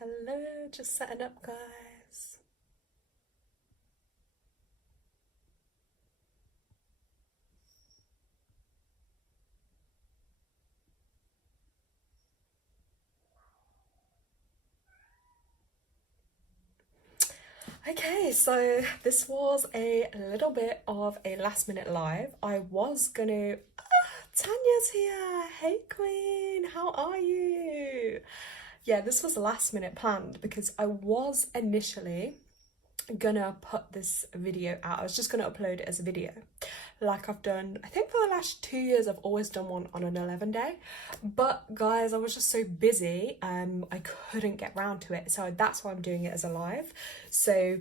Hello, just setting up, guys. Okay, so this was a little bit of a last minute live. I was gonna. Tanya's here! Hey, Queen, how are you? Yeah, this was last minute planned because I was initially gonna put this video out. I was just gonna upload it as a video like I've done. I think for the last 2 years I've always done one on an 11 day, but guys, I was just so busy I couldn't get round to it, so that's why I'm doing it as a live. So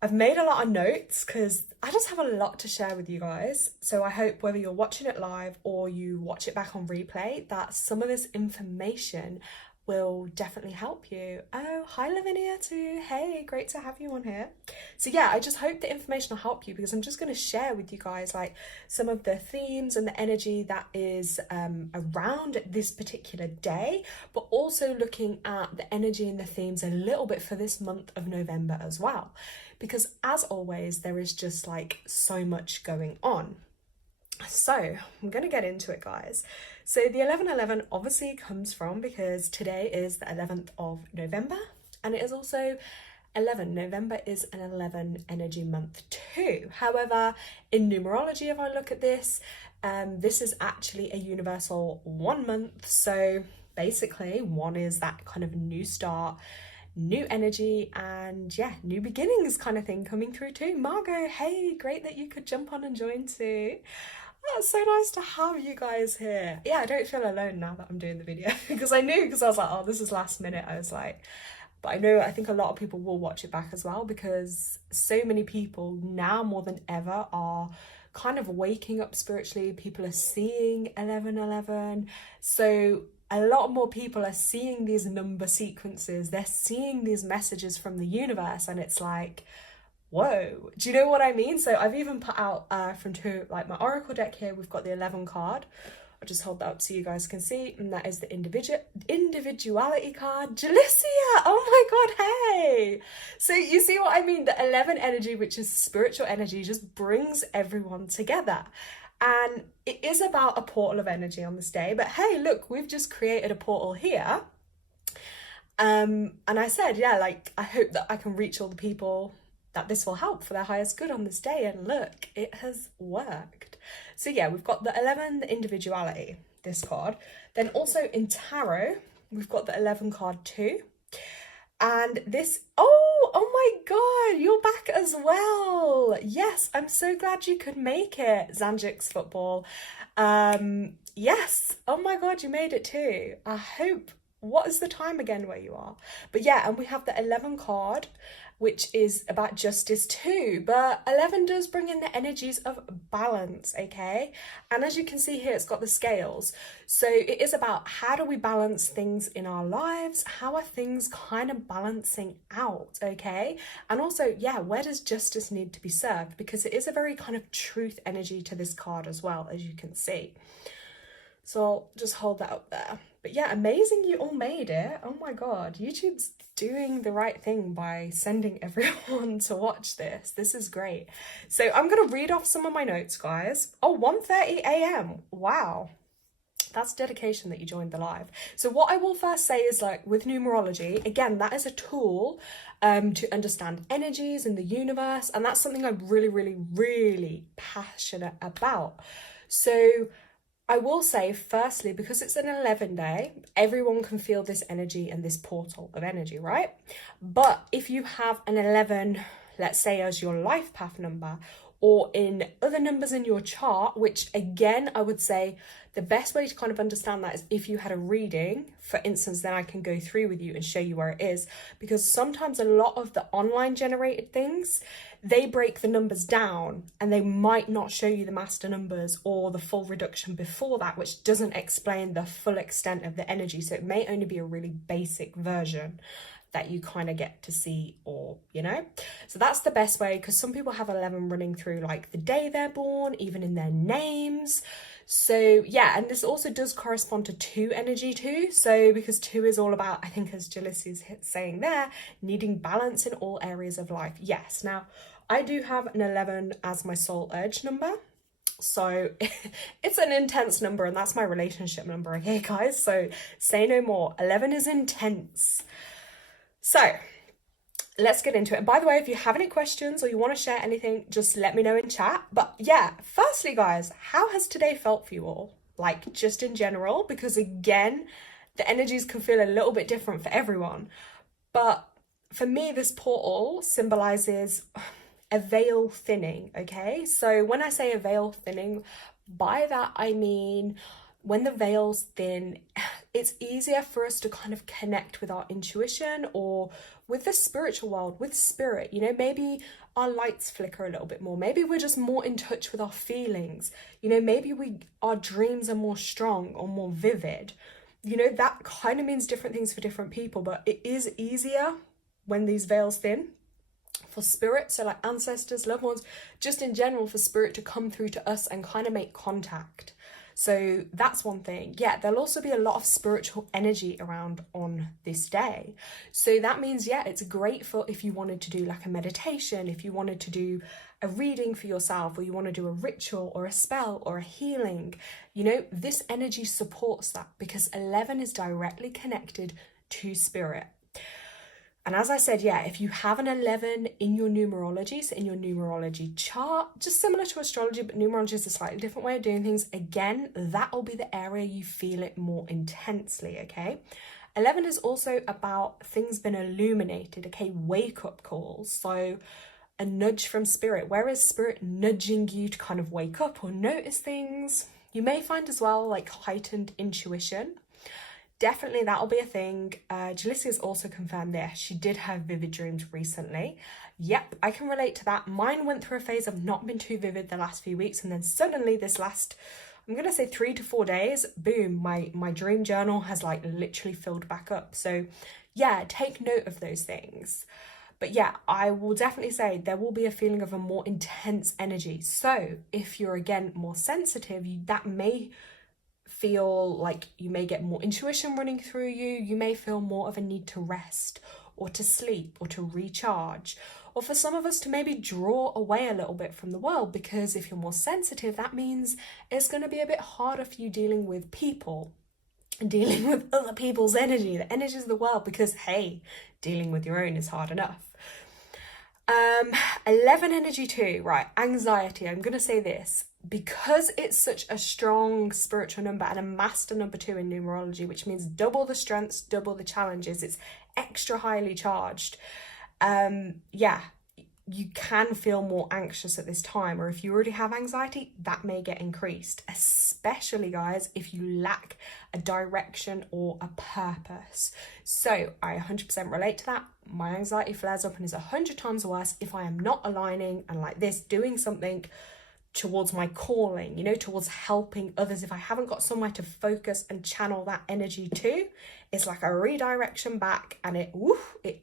I've made a lot of notes because I just have a lot to share with you guys. So I hope whether you're watching it live or you watch it back on replay, that some of this information will definitely help you. Oh, hi Lavinia too. Hey, great to have you on here. So yeah, I just hope the information will help you because I'm just going to share with you guys like some of the themes and the energy that is around this particular day, but also looking at the energy and the themes a little bit for this month of November as well. Because as always, there is just like so much going on. So I'm going to get into it, guys. So the 1111 obviously comes from because today is the 11th of November and it is also 11. November is an 11 energy month too. However, in numerology, if I look at this, this is actually a universal 1 month. So basically 1 is that kind of new start, new energy, and yeah, new beginnings kind of thing coming through too. Margot, hey, great that you could jump on and join too. It's so nice to have you guys here. Yeah, I don't feel alone now that I'm doing the video because I was like, oh, this is last minute. I was like, but I think a lot of people will watch it back as well because so many people now more than ever are kind of waking up spiritually. People are seeing 1111. So a lot more people are seeing these number sequences. They're seeing these messages from the universe and it's like, whoa, do you know what I mean? So I've even put out from like my oracle deck here, we've got the 11 card. I'll just hold that up so you guys can see, and that is the individuality card. Jalicia, oh my god, hey! So you see what I mean? The 11 energy, which is spiritual energy, just brings everyone together. And it is about a portal of energy on this day, but hey, look, we've just created a portal here. And I said, yeah, like, I hope that I can reach all the people that this will help for their highest good on this day, and look, it has worked. So yeah, we've got the 11, the individuality, this card. Then also in tarot, we've got the 11 card too. And this, oh my god, you're back as well. Yes, I'm so glad you could make it, Zanjik's football. Yes, oh my god, you made it too. I hope, what is the time again where you are? But yeah, and we have the 11 card, which is about justice too, but 11 does bring in the energies of balance, okay? And as you can see here, it's got the scales. So it is about how do we balance things in our lives? How are things kind of balancing out, okay? And also, yeah, where does justice need to be served? Because it is a very kind of truth energy to this card as well, as you can see. So I'll just hold that up there. But yeah, amazing you all made it. Oh my god, YouTube's doing the right thing by sending everyone to watch this. This is great. So I'm going to read off some of my notes, guys. Oh, 1:30 a.m. Wow. That's dedication that you joined the live. So what I will first say is, like, with numerology, again, that is a tool to understand energies in the universe. And that's something I'm really passionate about. So I will say, firstly, because it's an 11 day, everyone can feel this energy and this portal of energy, right? But if you have an 11, let's say as your life path number, or in other numbers in your chart, which again, I would say the best way to kind of understand that is if you had a reading, for instance, then I can go through with you and show you where it is, because sometimes a lot of the online generated things, they break the numbers down and they might not show you the master numbers or the full reduction before that, which doesn't explain the full extent of the energy. So it may only be a really basic version that you kind of get to see, or, you know, so that's the best way, because some people have 11 running through like the day they're born, even in their names. So yeah, and this also does correspond to 2 energy too. So because 2 is all about, I think as Jaliss's saying there, needing balance in all areas of life. Yes, now I do have an 11 as my soul urge number. So it's an intense number, and that's my relationship number, okay guys? So say no more. 11 is intense. So let's get into it. And by the way, if you have any questions or you want to share anything, just let me know in chat. But yeah, firstly, guys, how has today felt for you all? Like, just in general, because again, the energies can feel a little bit different for everyone. But for me, this portal symbolizes a veil thinning, okay? So when I say a veil thinning, by that I mean when the veil's thin, it's easier for us to kind of connect with our intuition or with the spiritual world, with spirit. You know, maybe our lights flicker a little bit more. Maybe we're just more in touch with our feelings. You know, maybe our dreams are more strong or more vivid. You know, that kind of means different things for different people, but it is easier when these veils thin for spirit, so like ancestors, loved ones, just in general for spirit to come through to us and kind of make contact. So that's one thing. Yeah, there'll also be a lot of spiritual energy around on this day. So that means, yeah, it's great for if you wanted to do like a meditation, if you wanted to do a reading for yourself, or you want to do a ritual or a spell or a healing. You know, this energy supports that because 11 is directly connected to spirit. And as I said, yeah, if you have an 11 in your numerology, so in your numerology chart, just similar to astrology, but numerology is a slightly different way of doing things. Again, that will be the area you feel it more intensely, okay? 11 is also about things been illuminated, okay? Wake up calls. So a nudge from spirit. Where is spirit nudging you to kind of wake up or notice things? You may find as well like heightened intuition. Definitely that'll be a thing. Jalissa has also confirmed this. She did have vivid dreams recently. Yep, I can relate to that. Mine went through a phase of not been too vivid the last few weeks, and then suddenly this last, I'm gonna say 3 to 4 days, boom, my dream journal has like literally filled back up. So yeah, take note of those things. But yeah, I will definitely say there will be a feeling of a more intense energy. So if you're again more sensitive, that may feel like you may get more intuition running through you. You may feel more of a need to rest or to sleep or to recharge, or for some of us to maybe draw away a little bit from the world, because if you're more sensitive, that means it's going to be a bit harder for you dealing with people and dealing with other people's energy, the energies of the world, because hey, dealing with your own is hard enough. 11 energy too, right? Anxiety. I'm going to say this because it's such a strong spiritual number and a master number 2 in numerology, which means double the strengths, double the challenges. It's extra highly charged. Yeah, you can feel more anxious at this time, or if you already have anxiety, that may get increased, especially guys if you lack a direction or a purpose. So I 100% relate to that. My anxiety flares up and is 100 times worse if I am not aligning and like this, doing something towards my calling, you know, towards helping others. If I haven't got somewhere to focus and channel that energy to, it's like a redirection back, and it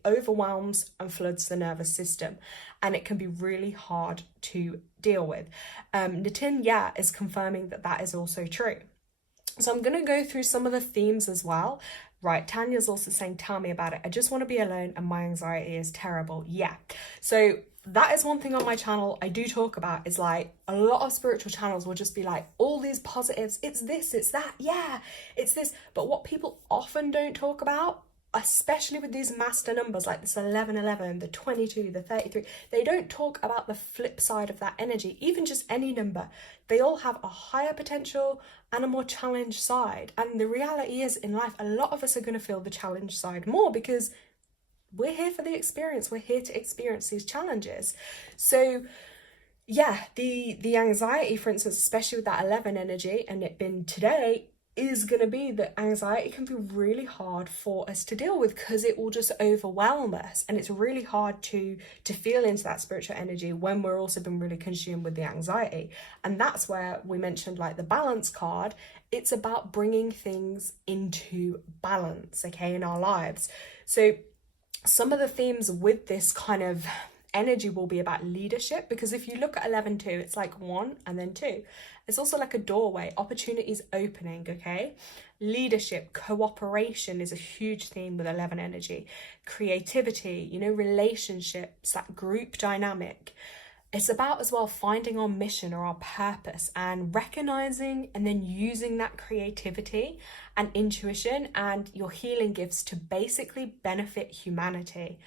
overwhelms and floods the nervous system, and it can be really hard to deal with. Nitin, yeah, is confirming that is also true. So I'm going to go through some of the themes as well. Right, Tanya's also saying, tell me about it. I just want to be alone and my anxiety is terrible. Yeah, so that is one thing on my channel I do talk about, is like a lot of spiritual channels will just be like all these positives, it's this, it's that, yeah, it's this. But what people often don't talk about, especially with these master numbers like this 1111, the 22, the 33, they don't talk about the flip side of that energy. Even just any number, they all have a higher potential and a more challenged side. And the reality is, in life, a lot of us are going to feel the challenge side more because we're here for the experience. We're here to experience these challenges. So yeah, the anxiety, for instance, especially with that 11 energy and it being today, is going to be that anxiety can be really hard for us to deal with because it will just overwhelm us, and it's really hard to feel into that spiritual energy when we're also been really consumed with the anxiety. And that's where we mentioned like the balance card. It's about bringing things into balance, okay, in our lives. So some of the themes with this kind of energy will be about leadership, because if you look at 11-2, it's like 1 and then 2. It's also like a doorway, opportunities opening, okay? Leadership, cooperation is a huge theme with 11 energy. Creativity, you know, relationships, that group dynamic. It's about as well finding our mission or our purpose and recognizing and then using that creativity and intuition and your healing gifts to basically benefit humanity.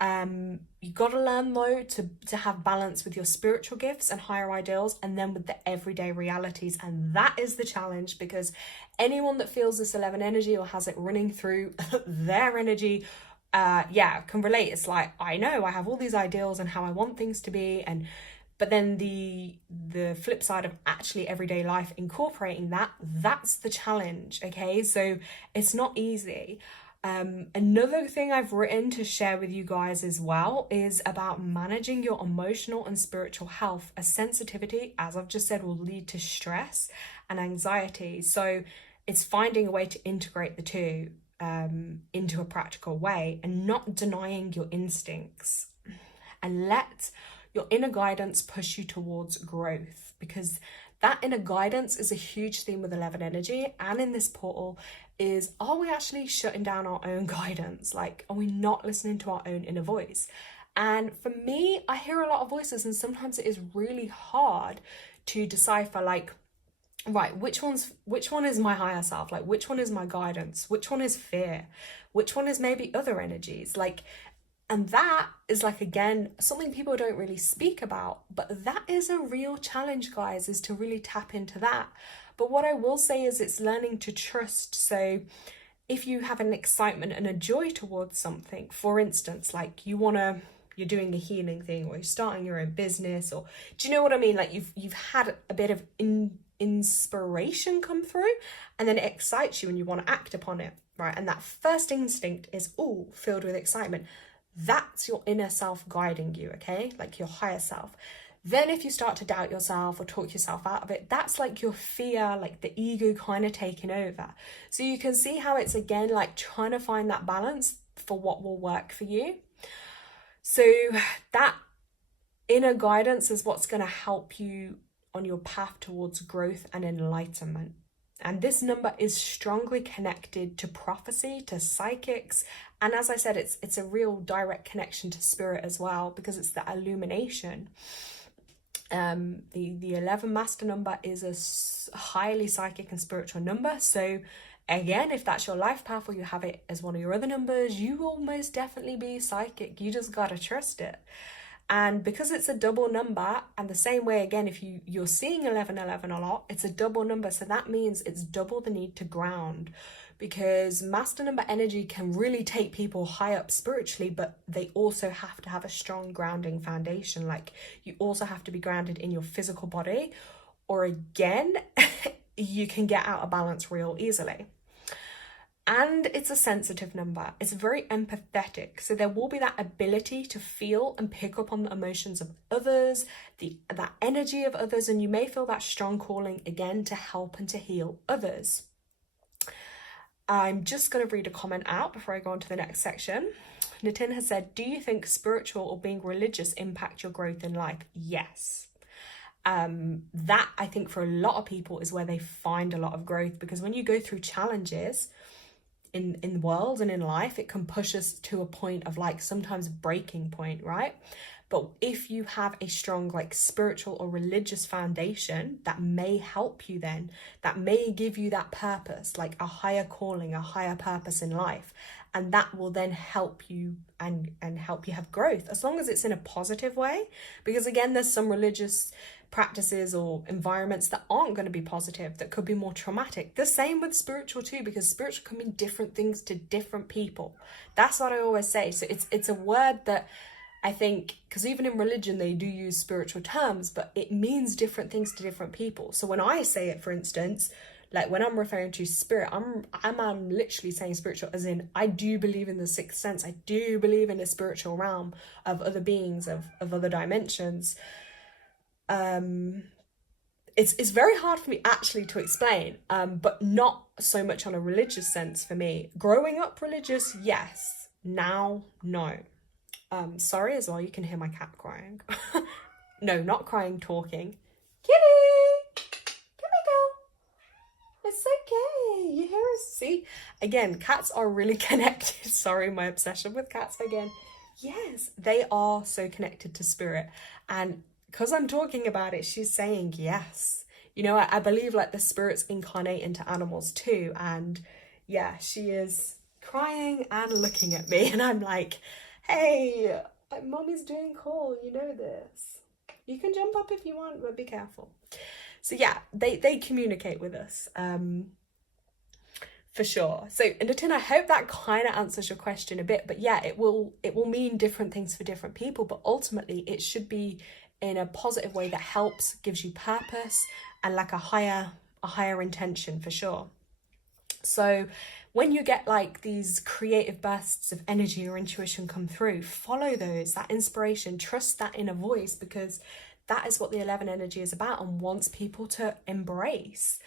You got to learn though to have balance with your spiritual gifts and higher ideals, and then with the everyday realities. And that is the challenge, because anyone that feels this 11 energy or has it running through their energy, can relate. It's like, I know I have all these ideals and how I want things to be, but then the flip side of actually everyday life incorporating that's the challenge. Okay, so it's not easy. Another thing I've written to share with you guys as well is about managing your emotional and spiritual health. A sensitivity, as I've just said, will lead to stress and anxiety. So it's finding a way to integrate the two into a practical way and not denying your instincts, and let your inner guidance push you towards growth, because that inner guidance is a huge theme with 11 energy. And in this portal is, are we actually shutting down our own guidance? Like, are we not listening to our own inner voice? And for me, I hear a lot of voices, and sometimes it is really hard to decipher, like, right, which one is my higher self? Like, which one is my guidance? Which one is fear? Which one is maybe other energies? Like, and that is, like, again, something people don't really speak about, but that is a real challenge, guys, is to really tap into that. But what I will say is it's learning to trust. So if you have an excitement and a joy towards something, for instance, like you're doing a healing thing, or you're starting your own business, or do you know what I mean? Like you've had a bit of inspiration come through, and then it excites you and you want to act upon it, right? And that first instinct is all filled with excitement. That's your inner self guiding you, okay? Like your higher self. Then if you start to doubt yourself or talk yourself out of it, that's like your fear, like the ego kind of taking over. So you can see how it's, again, like trying to find that balance for what will work for you. So that inner guidance is what's going to help you on your path towards growth and enlightenment. And this number is strongly connected to prophecy, to psychics. And as I said, it's a real direct connection to spirit as well, because it's the illumination. The 11 master number is a highly psychic and spiritual number. So again, if that's your life path or you have it as one of your other numbers, you will most definitely be psychic. You just gotta trust it. And because it's a double number, and the same way, again, if you're seeing 1111 a lot, it's a double number. So that means it's double the need to ground, because master number energy can really take people high up spiritually, but they also have to have a strong grounding foundation. Like, you also have to be grounded in your physical body, or again, you can get out of balance real easily. And it's a sensitive number. It's very empathetic. So there will be that ability to feel and pick up on the emotions of others, that energy of others, and you may feel that strong calling, again, to help and to heal others. I'm just going to read a comment out before I go on to the next section. Nitin has said, do you think spiritual or being religious impact your growth in life? Yes. That, I think, for a lot of people is where they find a lot of growth, because when you go through challenges in the world and in life, it can push us to a point of, like, sometimes breaking point, right? But if you have a strong, like, spiritual or religious foundation, that may help you then, that may give you that purpose, like a higher calling, a higher purpose in life. And that will then help you and help you have growth, as long as it's in a positive way. Because again, there's some religious practices or environments that aren't going to be positive, that could be more traumatic. The same with spiritual too, because spiritual can mean different things to different people. That's what I always say. So it's a word that I think, because even in religion they do use spiritual terms, but it means different things to different people. So when I say it, for instance, like when I'm referring to spirit, I'm literally saying spiritual as in, I do believe in the sixth sense. I do believe in the spiritual realm of other beings, of other dimensions. It's very hard for me actually to explain, but not so much on a religious sense for me. Growing up religious, yes. Now, no. Sorry as well, you can hear my cat crying. No, not crying, talking. Kitty! you hear us? See? Again, cats are really connected. Sorry, my obsession with cats again. Yes, they are so connected to spirit. And because I'm talking about it, she's saying yes. You know, I believe like the spirits incarnate into animals too. And yeah, she is crying and looking at me. And I'm like, hey, mommy's doing cool. You know this. You can jump up if you want, but be careful. So yeah, they communicate with us. For sure. So, Natin, I hope that kind of answers your question a bit. But yeah, it will mean different things for different people. But ultimately, it should be in a positive way that helps, gives you purpose, and like a higher intention for sure. So when you get like these creative bursts of energy or intuition come through, follow those, that inspiration, trust that inner voice, because that is what the 11 energy is about and wants people to embrace.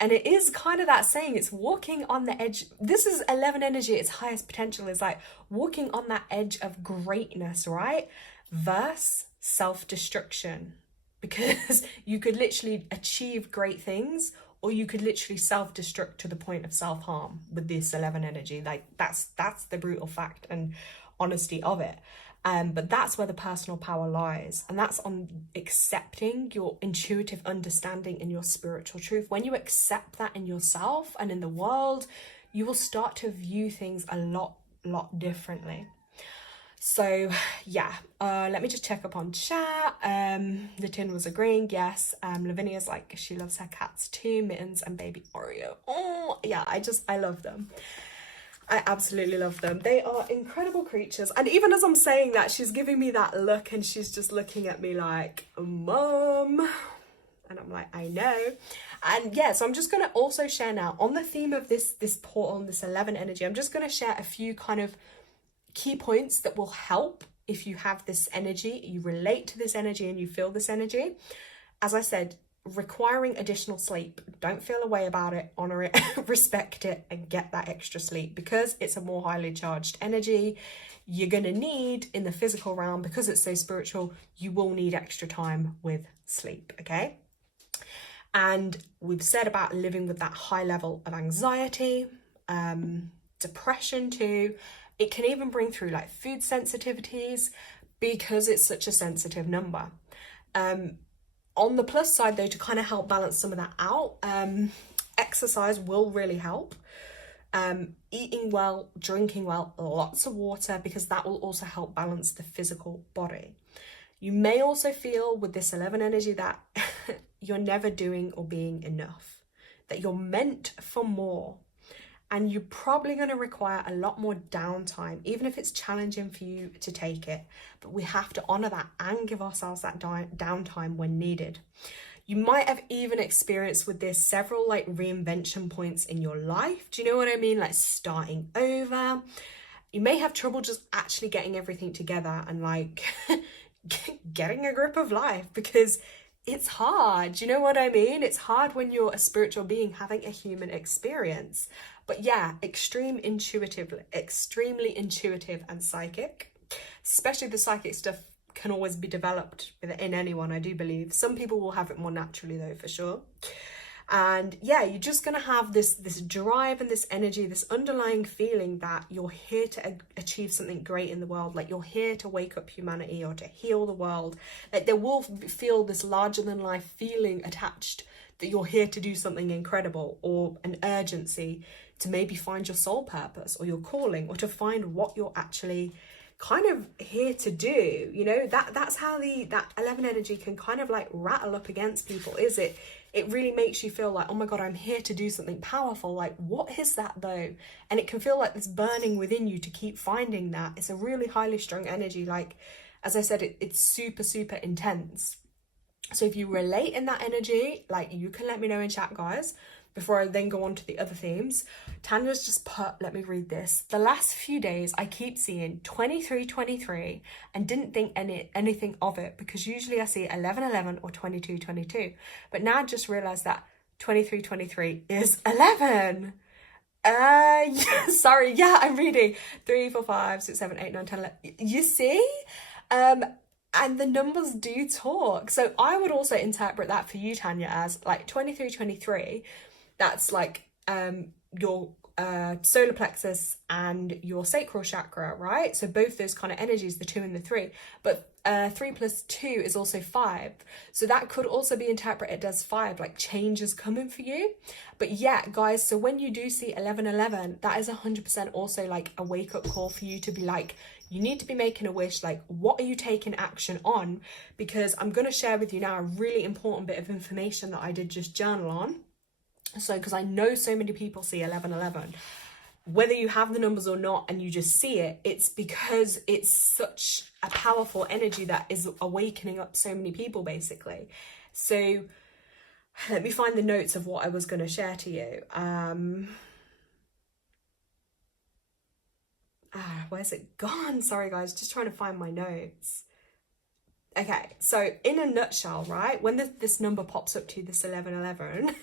And it is kind of that saying, it's walking on the edge. This is 11 energy, its highest potential is like walking on that edge of greatness, right? Versus self-destruction. Because you could literally achieve great things, or you could literally self-destruct to the point of self-harm with this 11 energy. Like that's the brutal fact and honesty of it. But that's where the personal power lies. And that's on accepting your intuitive understanding and your spiritual truth. When you accept that in yourself and in the world, you will start to view things a lot differently. So yeah, let me just check up on chat. The tin was agreeing, yes. Lavinia's like, she loves her cats too, Mittens and baby Oreo. Oh yeah, I love them. I absolutely love them. They are incredible creatures. And even as I'm saying that, she's giving me that look and she's just looking at me like, Mom. And I'm like, I know. And yeah, so I'm just going to also share now on the theme of this portal, this 11 energy, I'm just going to share a few kind of key points that will help if you have this energy, you relate to this energy and you feel this energy. As I said, requiring additional sleep, don't feel a way about it, honor it, respect it, and get that extra sleep, because it's a more highly charged energy. You're going to need in the physical realm, because it's so spiritual, you will need extra time with sleep, okay? And we've said about living with that high level of anxiety, depression too. It can even bring through like food sensitivities, because it's such a sensitive number. On the plus side though, to kind of help balance some of that out, exercise will really help. Eating well, drinking well, lots of water, because that will also help balance the physical body. You may also feel with this 11 energy that you're never doing or being enough, that you're meant for more. And you're probably going to require a lot more downtime, even if it's challenging for you to take it. But we have to honor that and give ourselves that downtime when needed. You might have even experienced with this several like reinvention points in your life. Do you know what I mean? Like starting over. You may have trouble just actually getting everything together and like getting a grip of life, because it's hard. Do you know what I mean? It's hard when you're a spiritual being having a human experience. But yeah, extremely intuitive and psychic. Especially the psychic stuff can always be developed in anyone, I do believe. Some people will have it more naturally though, for sure. And yeah, you're just going to have this drive and this energy, this underlying feeling that you're here to achieve something great in the world. Like you're here to wake up humanity or to heal the world. Like there will feel this larger than life feeling attached, that you're here to do something incredible, or an urgency to maybe find your soul purpose or your calling, or to find what you're actually kind of here to do. You know, that's how that 11 energy can kind of like rattle up against people, is it really makes you feel like, oh my God, I'm here to do something powerful. Like, what is that though? And it can feel like this burning within you to keep finding that. It's a really highly strung energy. Like, as I said, it's super, super intense. So if you relate in that energy, like you can let me know in chat, guys, before I then go on to the other themes. Tanya's just put, let me read this. The last few days, I keep seeing 2323 and didn't think anything of it, because usually I see 1111 or 2222. But now I just realized that 2323 is 11. Yeah, sorry. Yeah, I'm reading 3, 4, 5, 6, 7, 8, 9, 10, 11. You see? And the numbers do talk. So I would also interpret that for you, Tanya, as like 2323. That's like your solar plexus and your sacral chakra, right? So both those kind of energies, the 2 and the 3, but 3 plus 2 is also 5. So that could also be interpreted as 5, like change is coming for you. But yeah, guys, so when you do see 1111, that is 100% also like a wake-up call for you to be like, you need to be making a wish, like what are you taking action on? Because I'm going to share with you now a really important bit of information that I did just journal on. So, because I know so many people see 1111, whether you have the numbers or not and you just see it, it's because it's such a powerful energy that is awakening up so many people basically. So let me find the notes of what I was going to share to you. Where's it gone? Sorry guys, just trying to find my notes. Okay, so in a nutshell, right, when this number pops up to you, this 1111,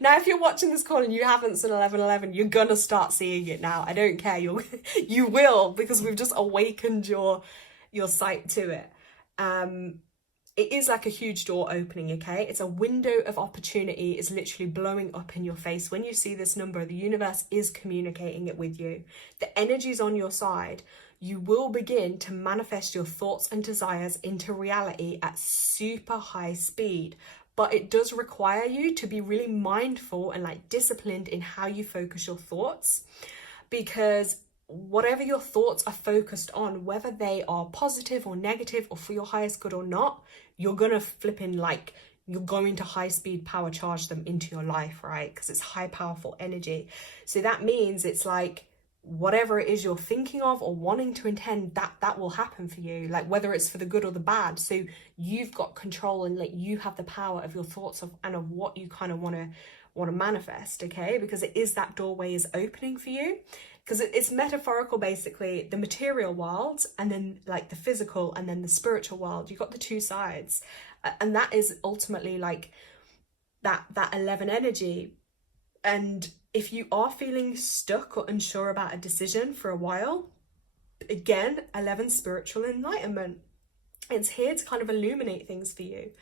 now if you're watching this call and you haven't seen 1111, you're gonna start seeing it now. I don't care, you will, because we've just awakened your sight to it. It is like a huge door opening, okay? It's a window of opportunity is literally blowing up in your face. When you see this number, the universe is communicating it with you. The energy's on your side. You will begin to manifest your thoughts and desires into reality at super high speed. But it does require you to be really mindful and like disciplined in how you focus your thoughts, because whatever your thoughts are focused on, whether they are positive or negative or for your highest good or not, you're gonna you're going to high speed power charge them into your life, right? Because it's high powerful energy. So that means it's like whatever it is you're thinking of or wanting to intend, that will happen for you, like whether it's for the good or the bad. So you've got control and like you have the power of your thoughts and of what you kind of want to manifest, okay? Because it is that doorway is opening for you, because it's metaphorical, basically, the material world and then like the physical and then the spiritual world. You've got the two sides, and that is ultimately like that 11 energy. And if you are feeling stuck or unsure about a decision for a while, again, 11 spiritual enlightenment. It's here to kind of illuminate things for you.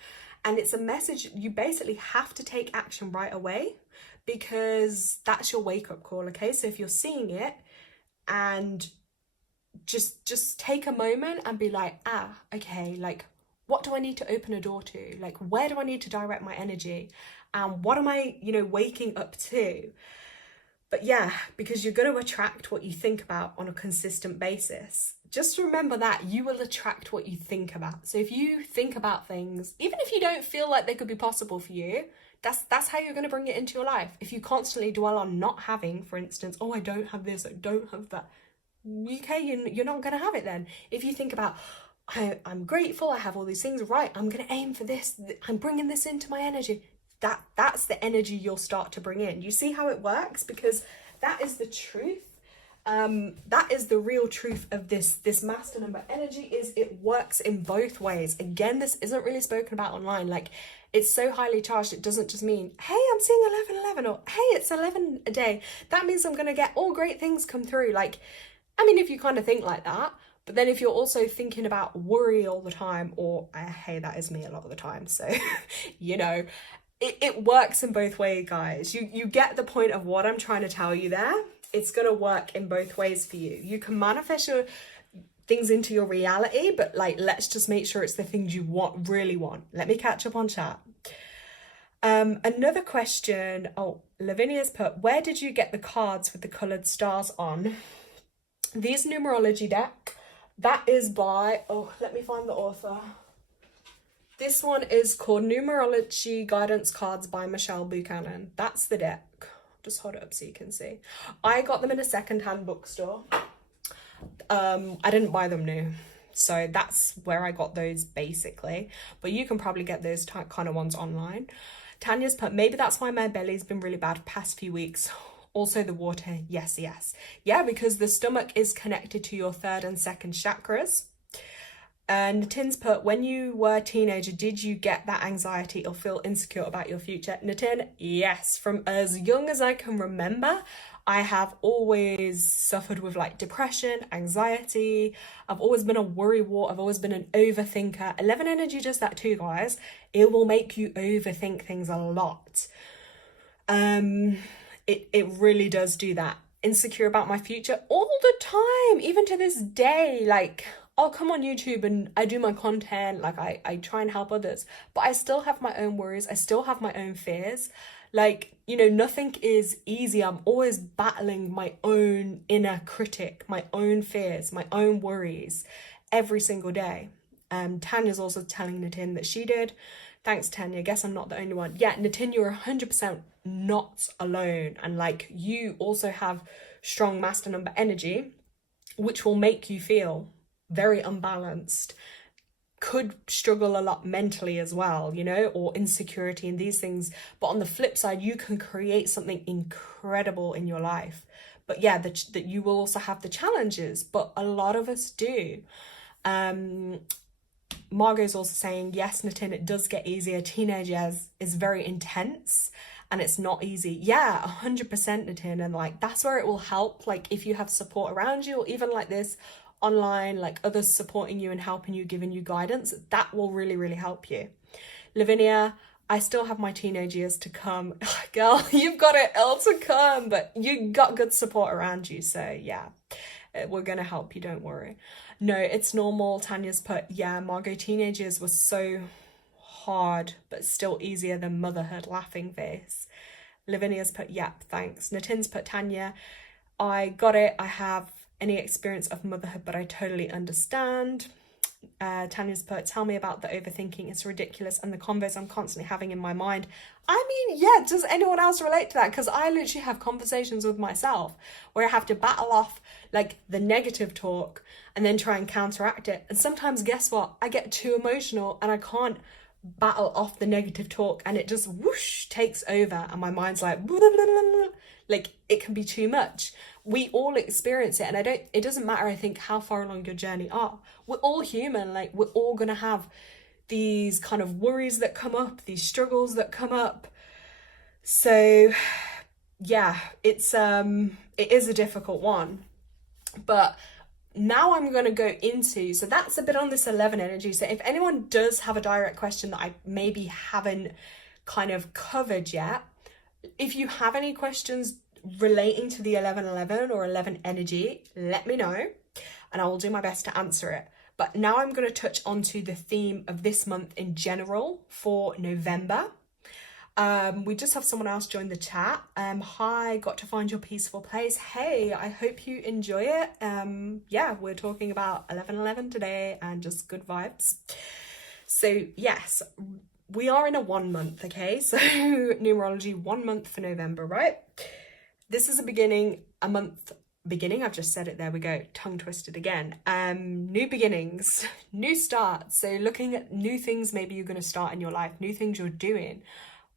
And it's a message you basically have to take action right away, because that's your wake-up call, okay? So if you're seeing it, and just take a moment and be like, okay, like what do I need to open a door to? Like where do I need to direct my energy? And what am I, waking up to? But yeah, because you're going to attract what you think about on a consistent basis. Just remember that you will attract what you think about. So if you think about things, even if you don't feel like they could be possible for you, that's how you're going to bring it into your life. If you constantly dwell on not having, for instance, oh, I don't have this, I don't have that, okay, you're not going to have it then. If you think about, I'm grateful, I have all these things, right, I'm going to aim for this, I'm bringing this into my energy, that's the energy you'll start to bring in. You see how it works? Because that is the truth. That is the real truth of this master number energy, is it works in both ways. Again, this isn't really spoken about online. Like, it's so highly charged, it doesn't just mean, hey, I'm seeing 1111, or hey, it's 11 a day, that means I'm gonna get all great things come through. Like, I mean, if you kind of think like that, but then if you're also thinking about worry all the time, or hey, that is me a lot of the time, so it works in both ways, guys. You get the point of what I'm trying to tell you there. It's going to work in both ways for you. You can manifest your things into your reality, but like, let's just make sure it's the things you really want. Let me catch up on chat. Another question. Oh, Lavinia's put, where did you get the cards with the coloured stars on? These numerology deck, that is by, let me find the author. This one is called Numerology Guidance Cards by Michelle Buchanan. That's the deck. Just hold it up so you can see. I got them in a secondhand bookstore. I didn't buy them new. So that's where I got those basically. But you can probably get those kind of ones online. Tanya's put, maybe that's why my belly's been really bad the past few weeks. Also the water, yes. Yeah, because the stomach is connected to your 3rd and 2nd chakras. And Natin's put, when you were a teenager, did you get that anxiety or feel insecure about your future? Natin, yes. From as young as I can remember, I have always suffered with like depression, anxiety. I've always been a worrywart. I've always been an overthinker. 11 energy does that too, guys. It will make you overthink things a lot. It really does do that. Insecure about my future all the time, even to this day. Like, I'll come on YouTube and I do my content, like I try and help others, but I still have my own worries. I still have my own fears. Like, you know, nothing is easy. I'm always battling my own inner critic, my own fears, my own worries every single day. Tanya's also telling Nitin that she did. Thanks, Tanya. Guess I'm not the only one. Yeah, Nitin, you're 100% not alone. And like, you also have strong master number energy, which will make you feel very unbalanced, could struggle a lot mentally as well, you know, or insecurity and these things. But on the flip side, you can create something incredible in your life. But yeah, that you will also have the challenges, but a lot of us do. Margot's also saying, yes, Nitin, it does get easier. Teenage years is very intense and it's not easy. Yeah, 100% Nitin. And like, that's where it will help. Like, if you have support around you, or even like this online, like others supporting you and helping you, giving you guidance, that will really, really help you. Lavinia, I still have my teenage years to come. Girl, you've got it all to come, but you got good support around you. So yeah, we're going to help you. Don't worry. No, it's normal. Tanya's put, yeah, Margot, teenage years was so hard, but still easier than motherhood, laughing face. Lavinia's put, yep, thanks. Nitin's put, Tanya, I got it. I have any experience of motherhood, but I totally understand. Tanya's put, tell me about the overthinking. It's ridiculous. And the convos I'm constantly having in my mind. I mean, yeah, does anyone else relate to that? Because I literally have conversations with myself where I have to battle off like the negative talk and then try and counteract it. And sometimes, guess what? I get too emotional and I can't battle off the negative talk, and it just whoosh takes over and my mind's like it can be too much. We all experience it, and it doesn't matter, I think, how far along your journey are. We're all human. Like, we're all gonna have these kind of worries that come up, these struggles that come up. So yeah, it is a difficult one. But now I'm going to go into, so that's a bit on this 11 energy. So if anyone does have a direct question that I maybe haven't kind of covered yet, if you have any questions relating to the 1111 or 11 energy, let me know and I will do my best to answer it. But now I'm going to touch onto the theme of this month in general for November. We just have someone else join the chat. Hi, got to find your peaceful place. Hey, I hope you enjoy it. Yeah, we're talking about 1111 today and just good vibes. So yes, we are in a 1 month, okay? So numerology, 1 month for November, right? This is a month beginning. I've just said it. There we go. Tongue twisted again. New beginnings, new starts. So looking at new things maybe you're going to start in your life, new things you're doing.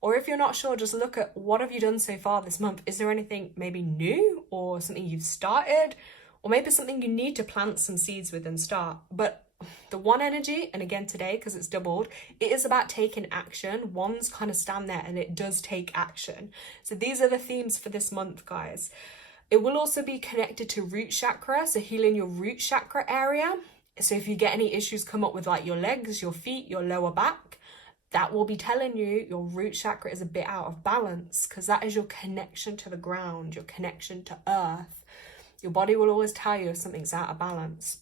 Or if you're not sure, just look at what have you done so far this month. Is there anything maybe new or something you've started? Or maybe something you need to plant some seeds with and start. But the one energy, and again today, because it's doubled, it is about taking action. Ones kind of stand there and it does take action. So these are the themes for this month, guys. It will also be connected to root chakra, so healing your root chakra area. So if you get any issues come up with like your legs, your feet, your lower back, that will be telling you your root chakra is a bit out of balance, because that is your connection to the ground, your connection to earth. Your body will always tell you if something's out of balance.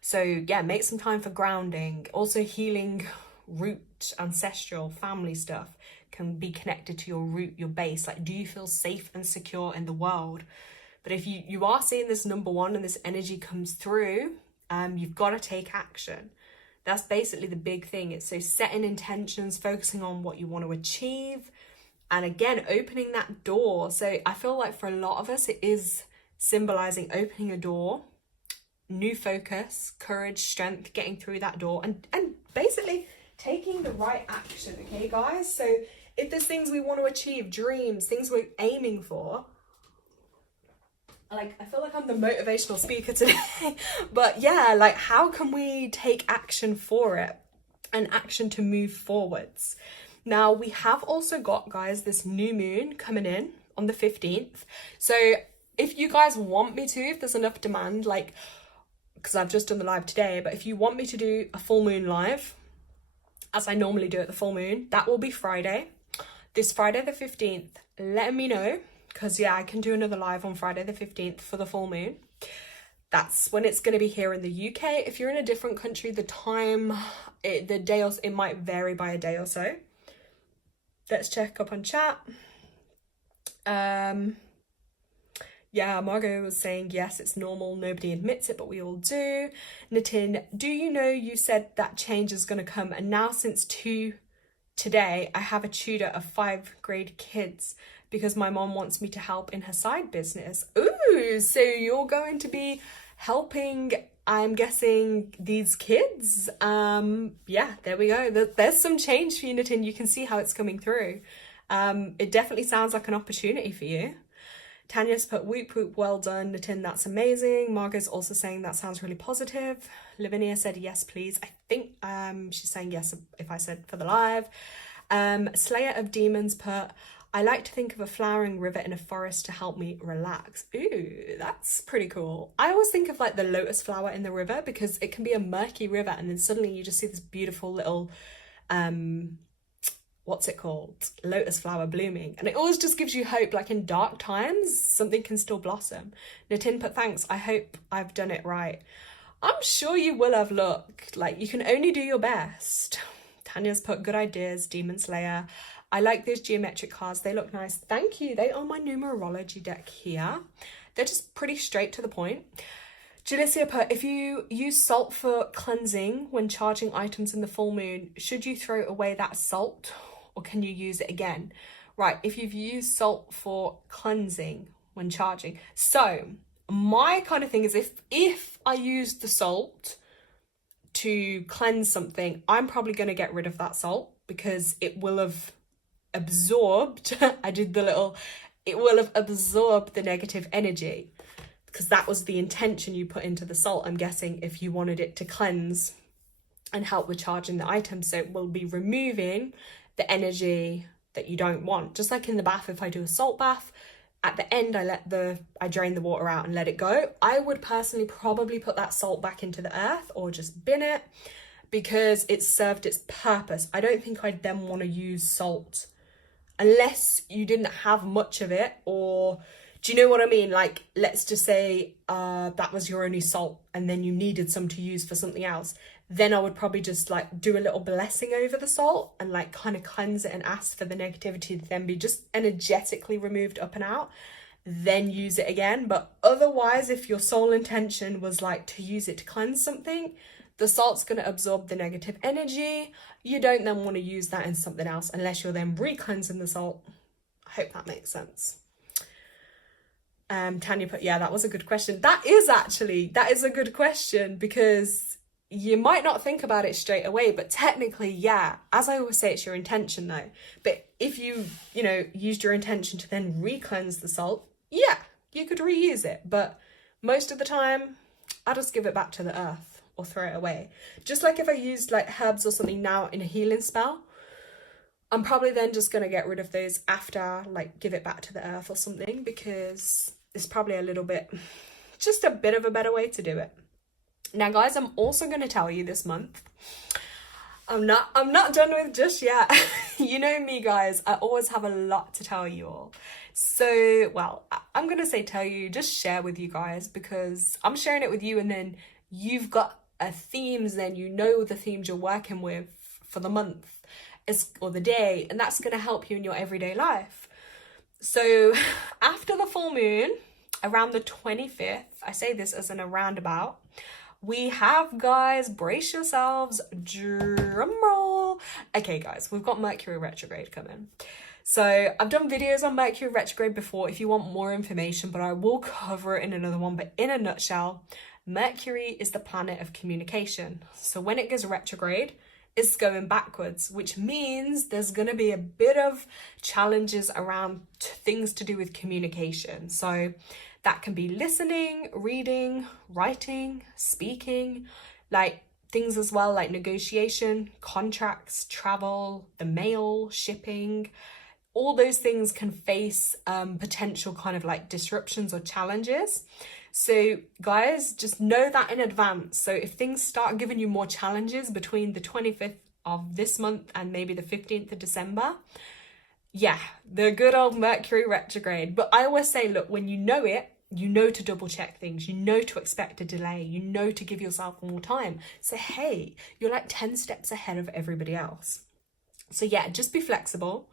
So yeah, make some time for grounding. Also healing root, ancestral, family stuff can be connected to your root, your base. Like, do you feel safe and secure in the world? But if you are seeing this number one and this energy comes through, you've got to take action. That's basically the big thing. It's so setting intentions, focusing on what you want to achieve, and again, opening that door. So I feel like for a lot of us, it is symbolizing opening a door, new focus, courage, strength, getting through that door, and basically taking the right action, okay, guys? So if there's things we want to achieve, dreams, things we're aiming for, like, I feel like I'm the motivational speaker today, but yeah, like, how can we take action for it and action to move forwards? Now, we have also got, guys, this new moon coming in on the 15th. So if you guys want me to, if there's enough demand, like, because I've just done the live today, but if you want me to do a full moon live, as I normally do at the full moon, that will be Friday. This Friday the 15th, let me know. because yeah, I can do another live on Friday the 15th for the full moon. That's when it's going to be here in the UK. If you're in a different country, the time, the day, it might vary by a day or so. Let's check up on chat. Yeah, Margot was saying, yes, it's normal. Nobody admits it, but we all do. Nitin, do you know you said that change is going to come? And now since today, I have a tutor of 5 grade kids because my mom wants me to help in her side business. Ooh, so you're going to be helping, I'm guessing, these kids. Yeah, there we go. There's some change for you, Nitin. You can see how it's coming through. It definitely sounds like an opportunity for you. Tanya's put whoop whoop, well done, Nitin, that's amazing. Margot's also saying that sounds really positive. Lavinia said yes, please. I think she's saying yes if I said for the live. Slayer of Demons put, I like to think of a flowering river in a forest to help me relax. Ooh, that's pretty cool. I always think of like the lotus flower in the river because it can be a murky river and then suddenly you just see this beautiful little what's it called? Lotus flower blooming. And it always just gives you hope, like in dark times, something can still blossom. Nitin put, thanks, I hope I've done it right. I'm sure you will have, look, like you can only do your best. Tanya's put, good ideas, Demon Slayer. I like those geometric cards, they look nice. Thank you, they are my numerology deck here. They're just pretty straight to the point. Jalicia put, if you use salt for cleansing when charging items in the full moon, should you throw away that salt? Or can you use it again? Right, if you've used salt for cleansing when charging. So my kind of thing is if I use the salt to cleanse something, I'm probably going to get rid of that salt because it will have absorbed, it will have absorbed the negative energy because that was the intention you put into the salt, I'm guessing, if you wanted it to cleanse and help with charging the item. So it will be removing the energy that you don't want. Just like in the bath, if I do a salt bath, at the end I drain the water out and let it go. I would personally probably put that salt back into the earth or just bin it because it served its purpose. I don't think I'd then want to use salt unless you didn't have much of it, or do you know what I mean? Like, let's just say that was your only salt and then you needed some to use for something else. Then I would probably just like do a little blessing over the salt and like kind of cleanse it and ask for the negativity to then be just energetically removed up and out, then use it again. But otherwise, if your sole intention was like to use it to cleanse something, the salt's going to absorb the negative energy. You don't then want to use that in something else unless you're then re-cleansing the salt. I hope that makes sense. Tanya put, yeah, that was a good question. That is a good question because you might not think about it straight away, but technically, yeah, as I always say, it's your intention though. But if you used your intention to then re-cleanse the salt, yeah, you could reuse it. But most of the time, I just give it back to the earth or throw it away. Just like if I used like herbs or something now in a healing spell, I'm probably then just going to get rid of those after, like give it back to the earth or something, because it's probably just a bit of a better way to do it. Now guys, I'm also going to tell you this month, I'm not done with just yet. You know me guys, I always have a lot to tell you all. So, well, I'm going to say tell you, just share with you guys, because I'm sharing it with you and then you've got a themes, then you know the themes you're working with for the month or the day, and that's going to help you in your everyday life. So after the full moon, around the 25th, I say this as in a roundabout, we have, guys, brace yourselves, drum roll. Okay guys, we've got Mercury retrograde coming. So I've done videos on Mercury retrograde before if you want more information, but I will cover it in another one. But in a nutshell, Mercury is the planet of communication. So when it goes retrograde, it's going backwards, which means there's going to be a bit of challenges around things to do with communication. So that can be listening, reading, writing, speaking, like things as well, like negotiation, contracts, travel, the mail, shipping. All those things can face potential kind of like disruptions or challenges. So guys, just know that in advance. So if things start giving you more challenges between the 25th of this month and maybe the 15th of December, Yeah, the good old Mercury retrograde. But I always say, look, when you know it, you know to double check things, you know to expect a delay, you know to give yourself more time. So, hey, you're like 10 steps ahead of everybody else. So, yeah, just be flexible,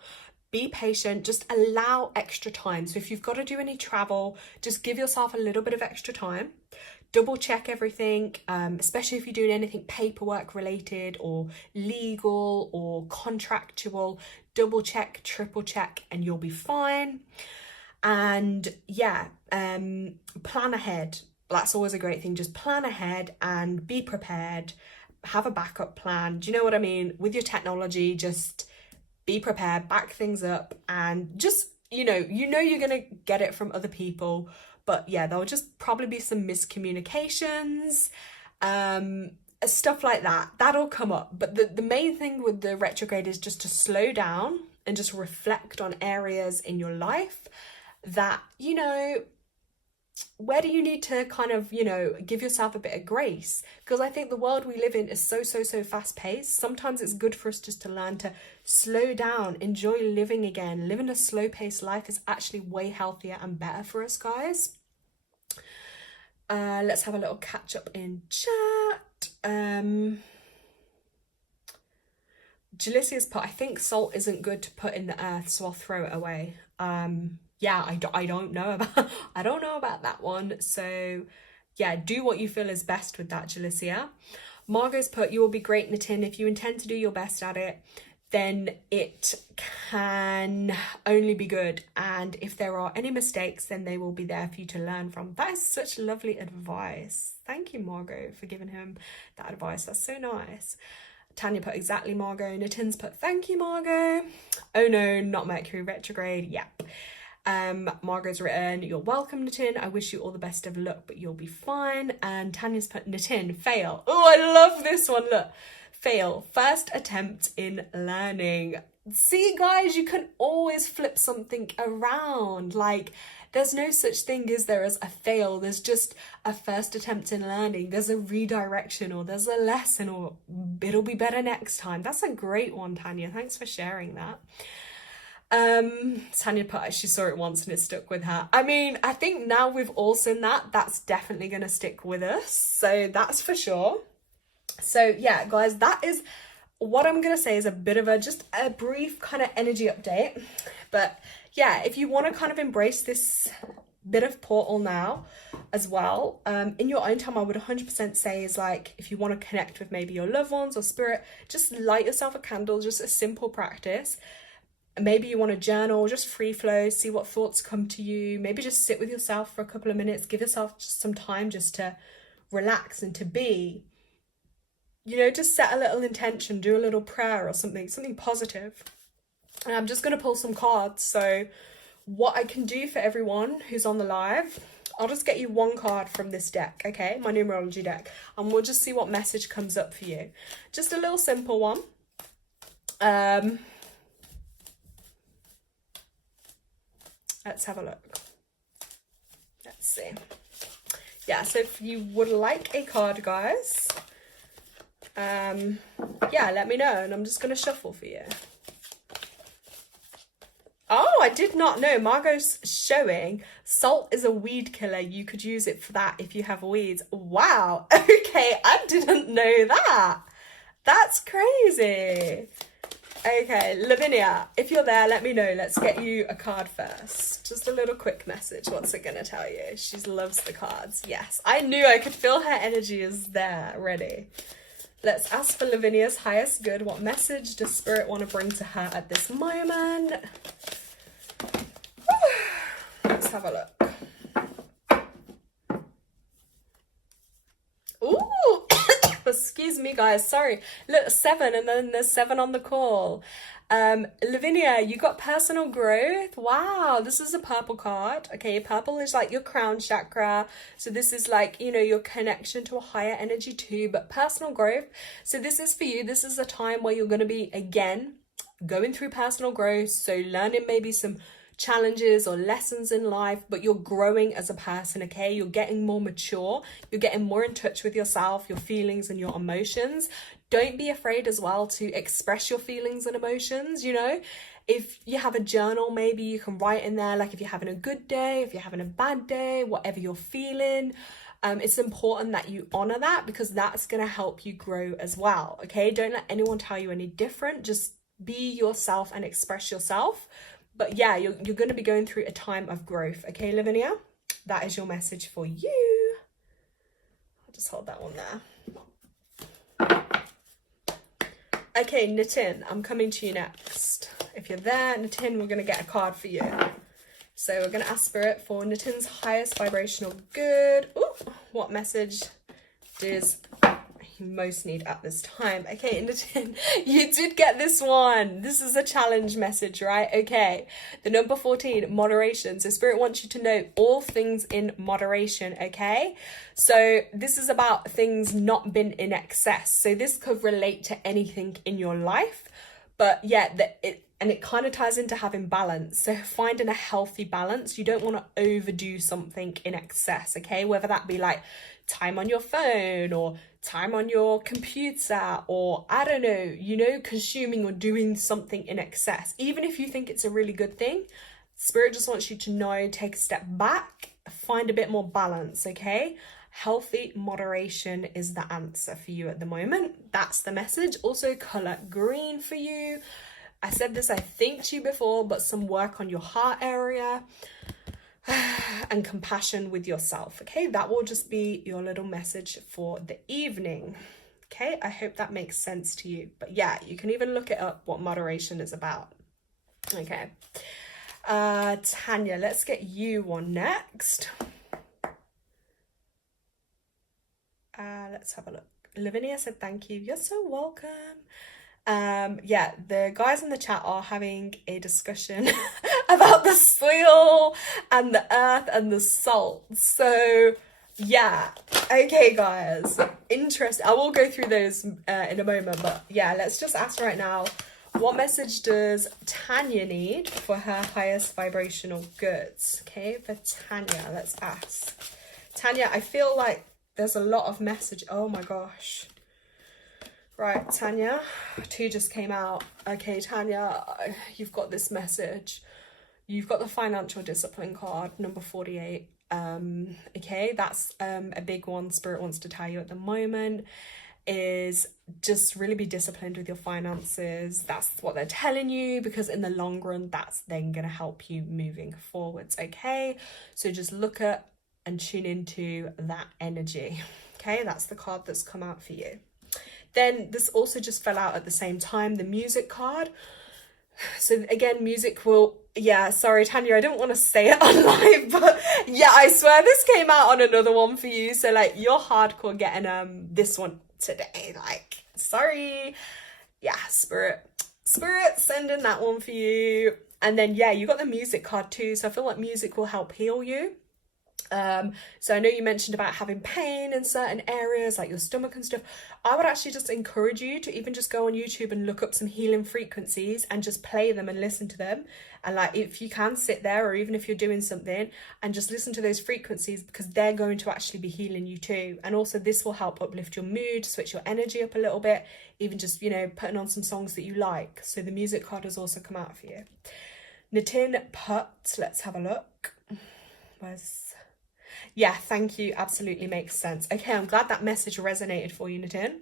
be patient, just allow extra time. So, if you've got to do any travel, just give yourself a little bit of extra time. Double check everything, especially if you're doing anything paperwork related or legal or contractual. Double check, triple check, and you'll be fine. And yeah, plan ahead. That's always a great thing. Just plan ahead and be prepared. Have a backup plan. Do you know what I mean? With your technology, just be prepared, back things up, and just, you're gonna get it from other people. But yeah, there'll just probably be some miscommunications, stuff like that. That'll come up. But the main thing with the retrograde is just to slow down and just reflect on areas in your life that, where do you need to kind of, give yourself a bit of grace? Because I think the world we live in is so, so, so fast paced. Sometimes it's good for us just to learn to slow down, enjoy living again. Living a slow paced life is actually way healthier and better for us, guys. Let's have a little catch up in chat. Jalicia's put, I think salt isn't good to put in the earth, so I'll throw it away. Yeah, I don't know about I don't know about that one. So yeah, do what you feel is best with that, Jalicia. Margot's put, you will be great, Nitin. If you intend to do your best at it, then it can only be good. And if there are any mistakes, then they will be there for you to learn from. That is such lovely advice. Thank you, Margot, for giving him that advice. That's so nice. Tanya put, exactly, Margot. Nitin's put, thank you, Margot. Oh no, not Mercury retrograde. Yep. Margot's written, you're welcome, Nitin. I wish you all the best of luck, but you'll be fine. And Tanya's put, Nitin, fail. Oh, I love this one. Look, fail. First attempt in learning. See, guys, you can always flip something around. Like, there's no such thing as there as a fail. There's just a first attempt in learning. There's a redirection, or there's a lesson, or it'll be better next time. That's a great one, Tanya. Thanks for sharing that. Tanya put, she saw it once and it stuck with her. I mean, I think now we've all seen that, that's definitely going to stick with us. So that's for sure. So yeah, guys, that is what I'm going to say is a bit of just a brief kind of energy update. But yeah, if you want to kind of embrace this bit of portal now as well, in your own time, I would 100% say is like, if you want to connect with maybe your loved ones or spirit, just light yourself a candle, just a simple practice. Maybe you want to journal, just free flow, see what thoughts come to you. Maybe just sit with yourself for a couple of minutes, give yourself just some time just to relax and to be. Just set a little intention, do a little prayer or something positive. And I'm just going to pull some cards. So what I can do for everyone who's on the live, I'll just get you one card from this deck, okay? My numerology deck. And we'll just see what message comes up for you. Just a little simple one. Let's have a look. Let's see. Yeah, so if you would like a card, guys, yeah, let me know, and I'm just going to shuffle for you. Oh, I did not know. Margot's showing salt is a weed killer. You could use it for that if you have weeds. Wow. Okay, I didn't know that. That's crazy. Okay, Lavinia, if you're there, let me know. Let's get you a card first. Just a little quick message. What's it going to tell you? She loves the cards. Yes, I knew. I could feel her energy is there, ready. Let's ask for Lavinia's highest good. What message does Spirit want to bring to her at this moment? Let's have a look. Ooh! Excuse me, guys. Sorry. Look, 7, and then there's 7 on the call. Lavinia, you got personal growth. Wow, this is a purple card. Okay, purple is like your crown chakra. So this is like, your connection to a higher energy too, but personal growth. So this is for you. This is a time where you're going to be, again, going through personal growth. So learning maybe some challenges or lessons in life, but you're growing as a person, okay? You're getting more mature. You're getting more in touch with yourself, your feelings and your emotions. Don't be afraid as well to express your feelings and emotions, If you have a journal, maybe you can write in there, like if you're having a good day, if you're having a bad day, whatever you're feeling. It's important that you honor that, because that's going to help you grow as well. Okay, don't let anyone tell you any different. Just be yourself and express yourself. But yeah, you're going to be going through a time of growth. Okay, Lavinia, that is your message for you. I'll just hold that one there. Okay, Nitin, I'm coming to you next. If you're there, Nitin, we're going to get a card for you. So we're going to ask Spirit for Nitin's highest vibrational good. Ooh, what message does he most need at this time? Okay, Nitin, you did get this one. This is a challenge message, right? Okay, the number 14, moderation. So Spirit wants you to know all things in moderation, okay? So this is about things not being in excess. So this could relate to anything in your life. But yeah, it kind of ties into having balance. So finding a healthy balance. You don't want to overdo something in excess, okay? Whether that be like time on your phone or time on your computer, or I don't know, consuming or doing something in excess. Even if you think it's a really good thing, Spirit just wants you to know, take a step back, find a bit more balance, okay? Healthy moderation is the answer for you at the moment. That's the message. Also, color green for you. I said this, I think, to you before, but some work on your heart area and compassion with yourself. Okay, that will just be your little message for the evening. Okay, I hope that makes sense to you. But yeah, you can even look it up, what moderation is about. Okay, Tanya, let's get you one next. Let's have a look. Lavinia said thank you. You're so welcome. Yeah, the guys in the chat are having a discussion about the soil and the earth and the salt. So yeah, okay guys, interesting. I will go through those in a moment, but yeah, let's just ask right now, what message does Tanya need for her highest vibrational goods? Okay, for Tanya, let's ask. Tanya, I feel like there's a lot of message. Oh my gosh. Right, Tanya, 2 just came out. Okay, Tanya, you've got this message. You've got the financial discipline card, number 48. Okay, that's a big one Spirit wants to tell you at the moment, is just really be disciplined with your finances. That's what they're telling you, because in the long run, that's then going to help you moving forwards, okay? So just look at and tune into that energy, okay? That's the card that's come out for you. Then this also just fell out at the same time, the music card. So again, music will, yeah, sorry, Tanya, I don't want to say it on live, but yeah, I swear this came out on another one for you. So like, you're hardcore getting this one today, like, sorry. Yeah, Spirit sending that one for you. And then, yeah, you got the music card too. So I feel like music will help heal you. So I know you mentioned about having pain in certain areas like your stomach and stuff. I would actually just encourage you to even just go on YouTube and look up some healing frequencies and just play them and listen to them. And like, if you can sit there, or even if you're doing something, and just listen to those frequencies, because they're going to actually be healing you too. And also this will help uplift your mood, switch your energy up a little bit, even just, putting on some songs that you like. So the music card has also come out for you. Nitin Putt, let's have a look. Yeah, thank you. Absolutely makes sense. Okay, I'm glad that message resonated for you, Nitin.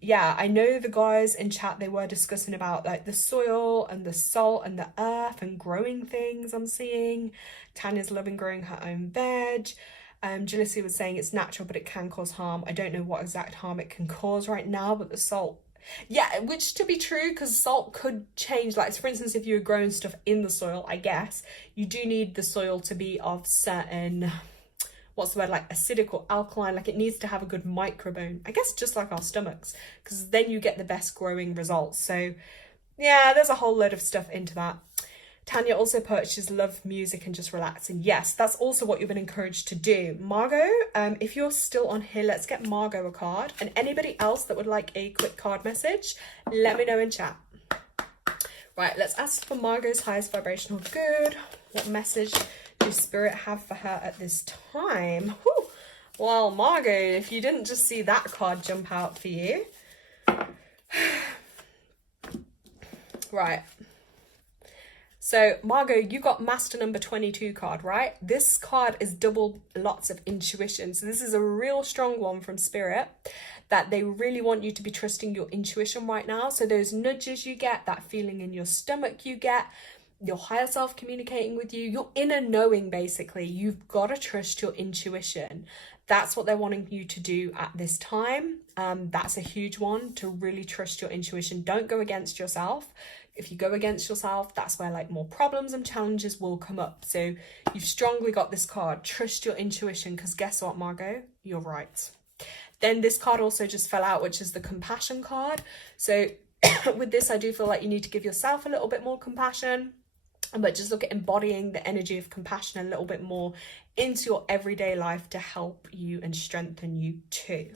Yeah, I know the guys in chat, they were discussing about like the soil and the salt and the earth and growing things. I'm seeing Tanya's loving growing her own veg. Julissa was saying it's natural, but it can cause harm. I don't know what exact harm it can cause right now, but the salt, yeah, which to be true, because salt could change. Like, for instance, if you were growing stuff in the soil, I guess you do need the soil to be of certain, what's the word, like acidic or alkaline. Like, it needs to have a good microbiome, I guess, just like our stomachs, because then you get the best growing results. So yeah, there's a whole load of stuff into that. Tanya also purchased love music and just relaxing. Yes, that's also what you've been encouraged to do. Margot, if you're still on here, let's get Margot a card. And anybody else that would like a quick card message, let me know in chat. Right, let's ask for Margot's highest vibrational good. What message does Spirit have for her at this time? Whew. Well, Margot, if you didn't just see that card jump out for you. Right. So Margot, you got master number 22 card, right? This card is double lots of intuition. So this is a real strong one from Spirit, that they really want you to be trusting your intuition right now. So those nudges you get, that feeling in your stomach you get, your higher self communicating with you, your inner knowing, basically, you've got to trust your intuition. That's what they're wanting you to do at this time. That's a huge one, to really trust your intuition. Don't go against yourself. If you go against yourself, that's where like more problems and challenges will come up. So you've strongly got this card. Trust your intuition, because guess what, Margot? You're right. Then this card also just fell out, which is the compassion card. So with this, I do feel like you need to give yourself a little bit more compassion, but just look at embodying the energy of compassion a little bit more into your everyday life to help you and strengthen you too.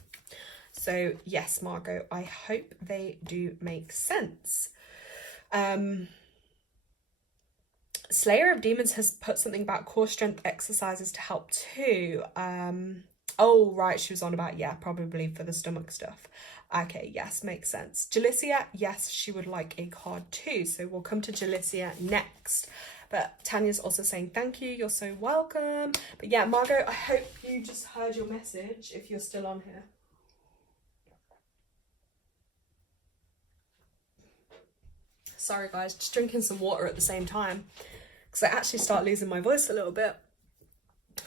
So yes, Margot, I hope they do make sense. Slayer of Demons has put something about core strength exercises to help too. Oh, right, she was on about, yeah, probably for the stomach stuff. Okay, yes, makes sense. Jalicia, yes, she would like a card too. So we'll come to Jalicia next. But Tanya's also saying, thank you, you're so welcome. But yeah, Margot, I hope you just heard your message if you're still on here. Sorry guys, just drinking some water at the same time, because I actually start losing my voice a little bit.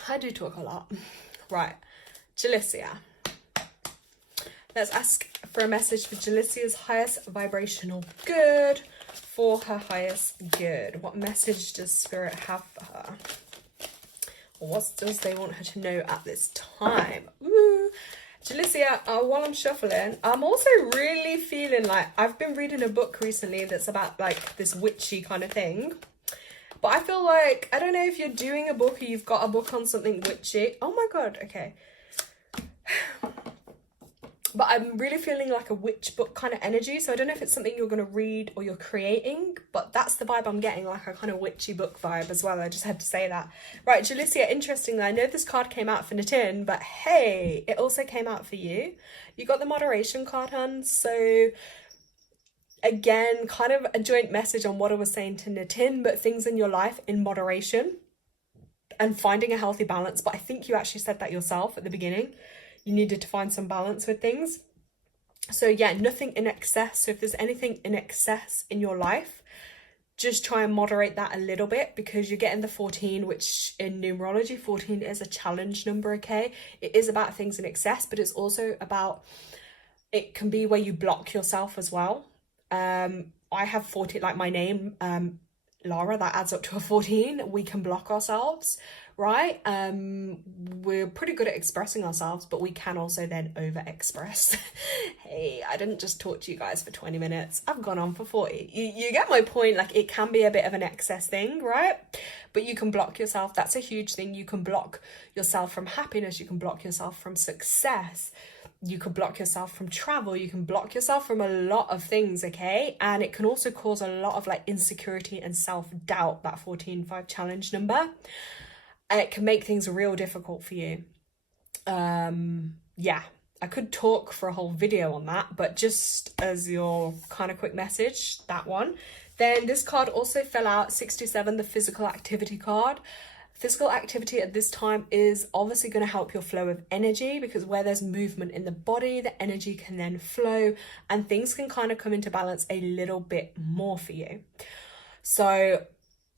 I do talk a lot. Right, Jalicia. Let's ask for a message for Jalicia's highest vibrational good, for her highest good. What message does Spirit have for her? What does they want her to know at this time? Ooh. Jalicia, while I'm shuffling, I'm also really feeling like I've been reading a book recently that's about like this witchy kind of thing. But I feel like, I don't know if you're doing a book or you've got a book on something witchy. Oh my God, okay. But I'm really feeling like a witch book kind of energy. So I don't know if it's something you're going to read or you're creating, but that's the vibe I'm getting, like a kind of witchy book vibe as well. I just had to say that. Right, Jalicia, interestingly, I know this card came out for Nitin, but hey, it also came out for you. You got the moderation card, hun. So again, kind of a joint message on what I was saying to Nitin, but things in your life in moderation and finding a healthy balance. But I think you actually said that yourself at the beginning. You needed to find some balance with things. So yeah, nothing in excess. So if there's anything in excess in your life, just try and moderate that a little bit, because you're getting the 14, which in numerology, 14 is a challenge number, okay? It is about things in excess, but it's also about, it can be where you block yourself as well. I have 14, like my name, Lara, that adds up to a 14. We can block ourselves, right? We're pretty good at expressing ourselves, but we can also then over express. Hey, I didn't just talk to you guys for 20 minutes. I've gone on for 40. You get my point. Like, it can be a bit of an excess thing, right? But you can block yourself. That's a huge thing. You can block yourself from happiness. You can block yourself from success. You could block yourself from travel. You can block yourself from a lot of things, okay? And it can also cause a lot of like insecurity and self-doubt, that 14-5 challenge number. And it can make things real difficult for you. Yeah, I could talk for a whole video on that, but just as your kind of quick message, that one. Then this card also fell out, 67, the physical activity card. Physical activity at this time is obviously going to help your flow of energy, because where there's movement in the body, the energy can then flow and things can kind of come into balance a little bit more for you. So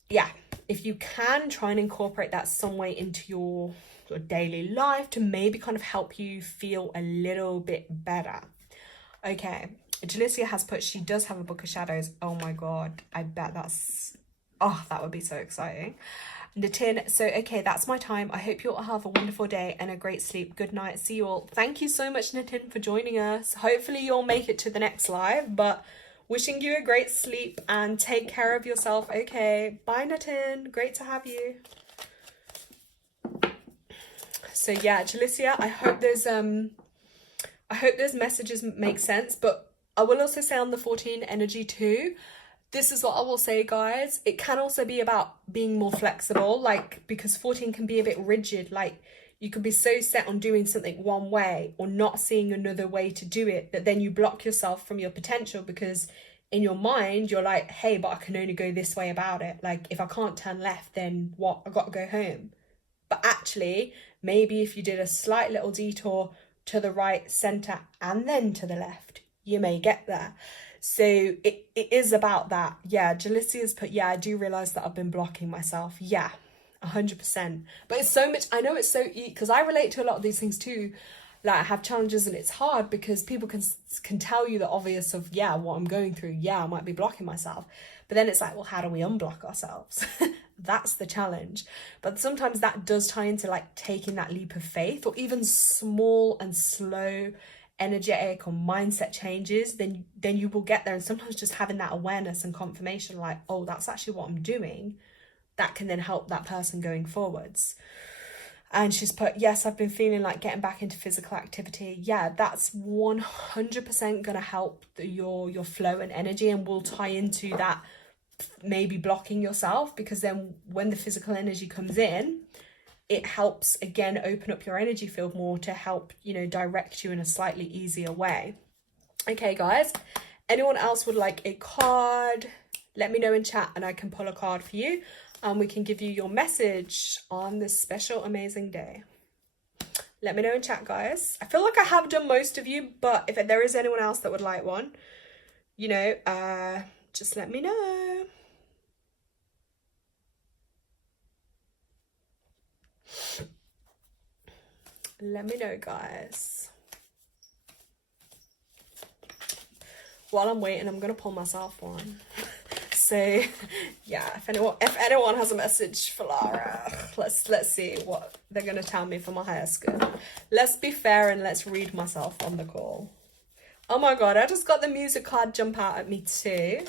yeah, if you can, try and incorporate that some way into your daily life to maybe kind of help you feel a little bit better. Okay, Jalicia has put, she does have a book of shadows. Oh my God, I bet that's, oh, that would be so exciting. Nitin, so okay, that's my time. I hope you all have a wonderful day and a great sleep. Good night. See you all. Thank you so much, Nitin, for joining us. Hopefully you'll make it to the next live, but wishing you a great sleep and take care of yourself. Okay, bye, Nitin. Great to have you. So yeah, Jalicia, I hope those messages make sense, but I will also say on the 14 energy too, this is what I will say, guys. It can also be about being more flexible, like, because 14 can be a bit rigid. Like, you could be so set on doing something one way or not seeing another way to do it that then you block yourself from your potential, because in your mind, you're like, hey, but I can only go this way about it. Like, if I can't turn left, then what? I got to go home. But actually, maybe if you did a slight little detour to the right, center, and then to the left, you may get there. So it is about that. Yeah, Jalissa has put, yeah, I do realize that I've been blocking myself. Yeah, 100%. But it's so much, I know it's so, because I relate to a lot of these things too. Like, I have challenges and it's hard because people can tell you the obvious of, yeah, what I'm going through. Yeah, I might be blocking myself. But then it's like, well, how do we unblock ourselves? That's the challenge. But sometimes that does tie into like taking that leap of faith, or even small and slow energetic or mindset changes, then you will get there. And sometimes just having that awareness and confirmation, like, oh, that's actually what I'm doing, that can then help that person going forwards. And she's put, yes, I've been feeling like getting back into physical activity. Yeah, that's 100% gonna help your flow and energy, and will tie into that maybe blocking yourself, because then when the physical energy comes in, it helps again open up your energy field more to help, you know, direct you in a slightly easier way. Okay, guys, anyone else would like a card? Let me know in chat and I can pull a card for you, and we can give you your message on this special amazing day. Let me know in chat, guys. I feel like I have done most of you, but if there is anyone else that would like one, you know, just let me know. Let me know, guys. While I'm waiting, I'm gonna pull myself one. So yeah, if anyone has a message for Lara, let's see what they're gonna tell me for my highest good. Let's be fair and let's read myself on the call. Oh my god, I just got the music card jump out at me too.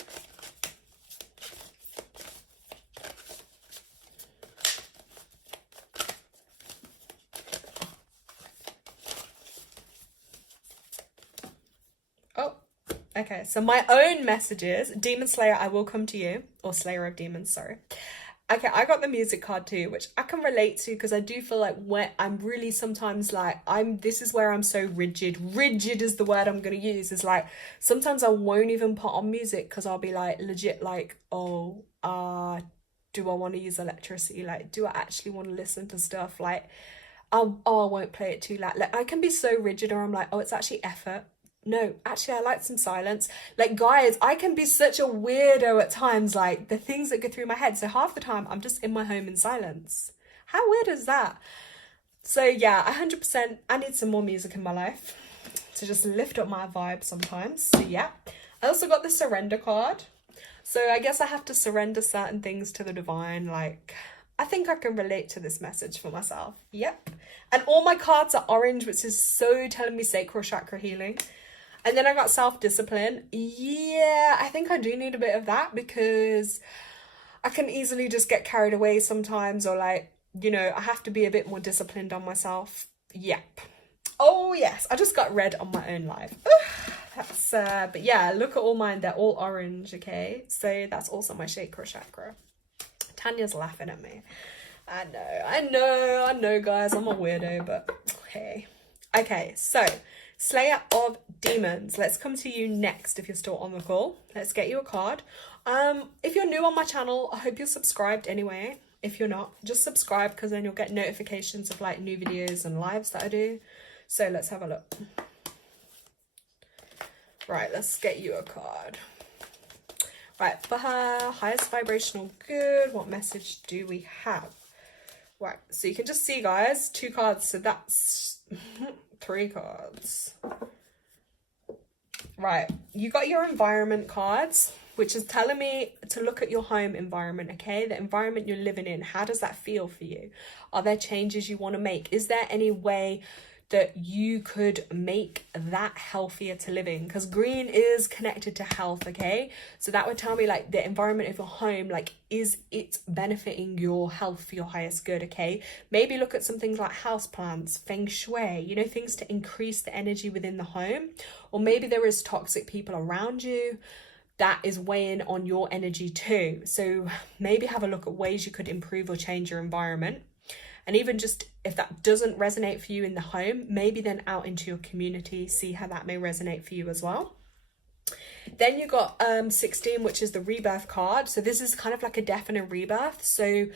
Okay, so my own messages, Demon Slayer, I will come to you, or Slayer of Demons, sorry. Okay, I got the music card too, which I can relate to, because I do feel like when I'm really sometimes like, this is where I'm so rigid is the word I'm going to use, is like, sometimes I won't even put on music because I'll be like, legit like, oh, do I want to use electricity? Like, do I actually want to listen to stuff? Like, I won't play it too loud. Like, I can be so rigid, or I'm like, oh, it's actually effort. No, actually, I like some silence. Like, guys, I can be such a weirdo at times, like, the things that go through my head. So half the time, I'm just in my home in silence. How weird is that? So, yeah, 100%, I need some more music in my life to just lift up my vibe sometimes. So, yeah. I also got the surrender card. So, I guess I have to surrender certain things to the divine. Like, I think I can relate to this message for myself. Yep. And all my cards are orange, which is so telling me sacral chakra healing. And then I got self-discipline. Yeah, I think I do need a bit of that, because I can easily just get carried away sometimes, or like, you know, I have to be a bit more disciplined on myself. Yep. Oh yes, I just got red on my own live. That's but yeah, look at all mine, they're all orange, okay? So that's also my sacral chakra. Tanya's laughing at me. I know, guys, I'm a weirdo, but hey. Okay, so Slayer of Demons, let's come to you next if you're still on the call. Let's get you a card. If you're new on my channel, I hope you're subscribed anyway. If you're not, just subscribe, because then you'll get notifications of like new videos and lives that I do. So let's have a look. Right, let's get you a card. Right, for her highest vibrational good, what message do we have? Right, so you can just see, guys, 2 cards, so that's 3 cards. Right, you got your environment cards, which is telling me to look at your home environment, okay? The environment you're living in, how does that feel for you? Are there changes you want to make? Is there any way that you could make that healthier to live in? Because green is connected to health, okay? So that would tell me like the environment of your home, like, is it benefiting your health for your highest good, okay? Maybe look at some things like houseplants, feng shui, you know, things to increase the energy within the home. Or maybe there is toxic people around you that is weighing on your energy too. So maybe have a look at ways you could improve or change your environment. And even just if that doesn't resonate for you in the home, maybe then out into your community, see how that may resonate for you as well. Then you got 16, which is the rebirth card. So this is kind of like a death and a rebirth. So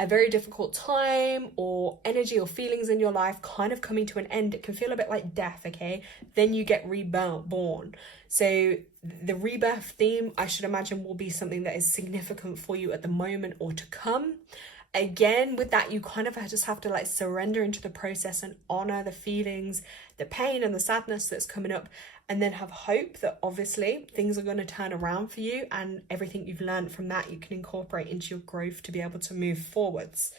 a very difficult time or energy or feelings in your life kind of coming to an end. It can feel a bit like death, okay? Then you get reborn. So the rebirth theme, I should imagine, will be something that is significant for you at the moment or to come. Again, with that, you kind of just have to like surrender into the process and honor the feelings, the pain and the sadness that's coming up, and then have hope that obviously things are going to turn around for you, and everything you've learned from that you can incorporate into your growth to be able to move forwards.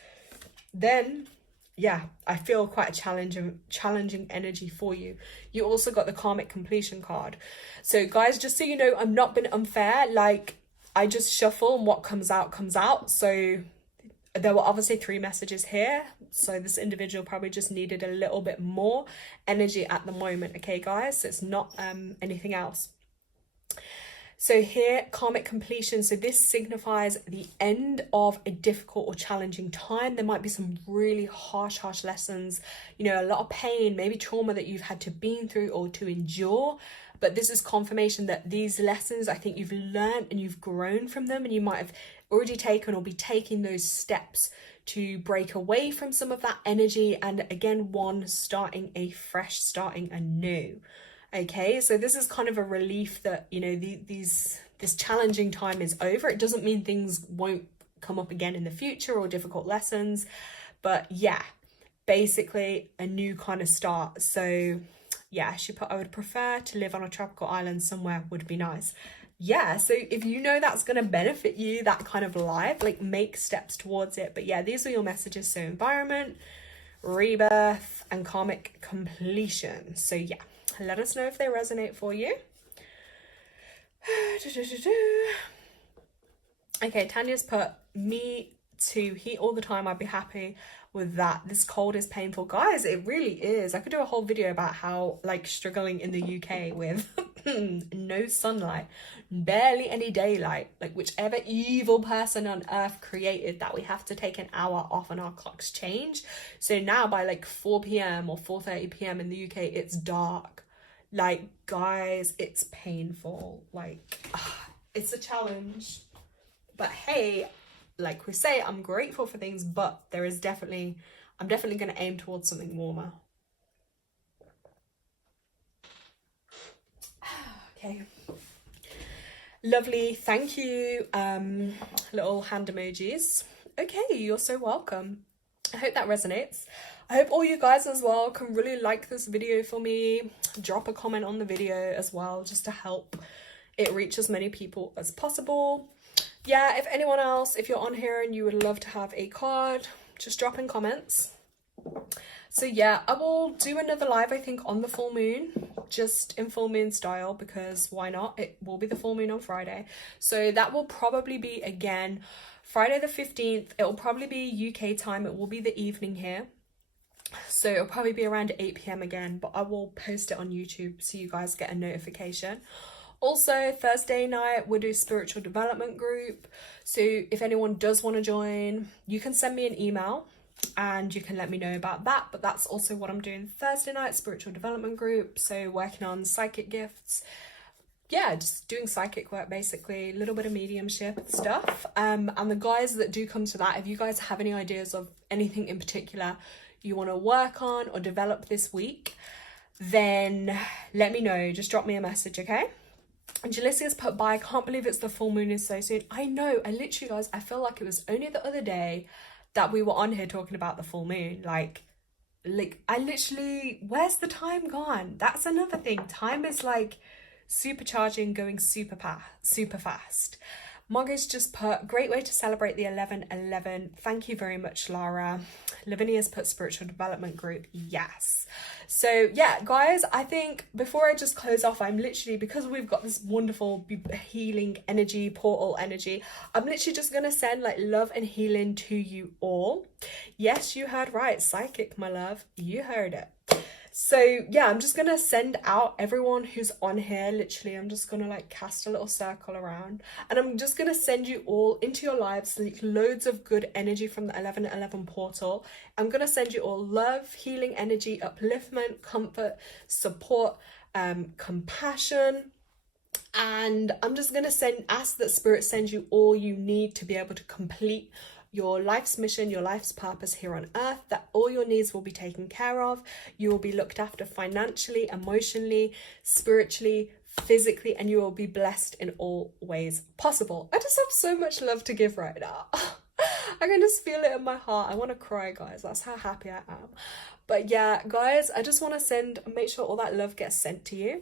Then yeah, I feel quite a challenging energy for you. You also got the karmic completion card. So guys, just so you know, I'm not being unfair. Like, I just shuffle and what comes out comes out. So there were obviously 3 messages here. So this individual probably just needed a little bit more energy at the moment. Okay, guys, so it's not anything else. So here, karmic completion. So this signifies the end of a difficult or challenging time. There might be some really harsh lessons, you know, a lot of pain, maybe trauma that you've had to been through or to endure. But this is confirmation that these lessons, I think you've learned and you've grown from them, and you might have already taken or be taking those steps to break away from some of that energy. And again, starting anew. Okay, so this is kind of a relief that, you know, this challenging time is over. It doesn't mean things won't come up again in the future or difficult lessons, but yeah, basically a new kind of start. So yeah, she put, I would prefer to live on a tropical island somewhere, would be nice. Yeah, so if you know that's going to benefit you, that kind of life, like, make steps towards it. But yeah, these are your messages. So environment, rebirth, and karmic completion. So yeah, let us know if they resonate for you. Okay, Tanya's put, me too, heat all the time, I'd be happy with that. This cold is painful. Guys, it really is. I could do a whole video about how, like, struggling in the UK with no sunlight, barely any daylight, like whichever evil person on earth created that we have to take an hour off and our clocks change. So now by like 4 p.m. or 4:30 p.m. in the UK, it's dark. Like, guys, it's painful. Like, it's a challenge. But hey, like we say, I'm grateful for things, but I'm definitely going to aim towards something warmer. Okay. Lovely. Thank you. Little hand emojis. Okay, you're so welcome. I hope that resonates. I hope all you guys as well can really like this video for me. Drop a comment on the video as well, just to help it reach as many people as possible. Yeah, if anyone else, if you're on here and you would love to have a card, just drop in comments. So yeah, I will do another live, I think, on the full moon, just in full moon style, because why not? It will be the full moon on Friday. So that will probably be, again, Friday the 15th. It will probably be UK time. It will be the evening here. So it'll probably be around 8 p.m. again, but I will post it on YouTube so you guys get a notification. Also, Thursday night, we'll do spiritual development group. So if anyone does want to join, you can send me an email and you can let me know about that. But that's also what I'm doing Thursday night, spiritual development group. So working on psychic gifts. Yeah, just doing psychic work, basically, a little bit of mediumship stuff. And the guys that do come to that, if you guys have any ideas of anything in particular you want to work on or develop this week, then let me know. Just drop me a message, okay? And Jalicia's put, by, I can't believe it's the full moon is so soon. I know, I literally, guys, I feel like it was only the other day that we were on here talking about the full moon. Like I literally, where's the time gone? That's another thing. Time is like supercharging, going super fast. Margaret's just put, great way to celebrate the 11/11. Thank you very much, Lara. Lavinia's put spiritual development group. Yes. So yeah, guys, I think before I just close off, I'm literally, because we've got this wonderful healing energy, portal energy, I'm literally just going to send like love and healing to you all. Yes, you heard right. Psychic, my love. You heard it. So yeah, I'm just gonna send out everyone who's on here. Literally, I'm just gonna like cast a little circle around, and I'm just gonna send you all into your lives like loads of good energy from the 11/11 portal. I'm gonna send you all love, healing energy, upliftment, comfort, support, compassion, And I'm just gonna ask that Spirit sends you all you need to be able to complete your life's mission, your life's purpose here on earth, that all your needs will be taken care of. You will be looked after financially, emotionally, spiritually, physically, and you will be blessed in all ways possible. I just have so much love to give right now. I can just feel it in my heart. I want to cry, guys. That's how happy I am. But yeah, guys, I just want to make sure all that love gets sent to you.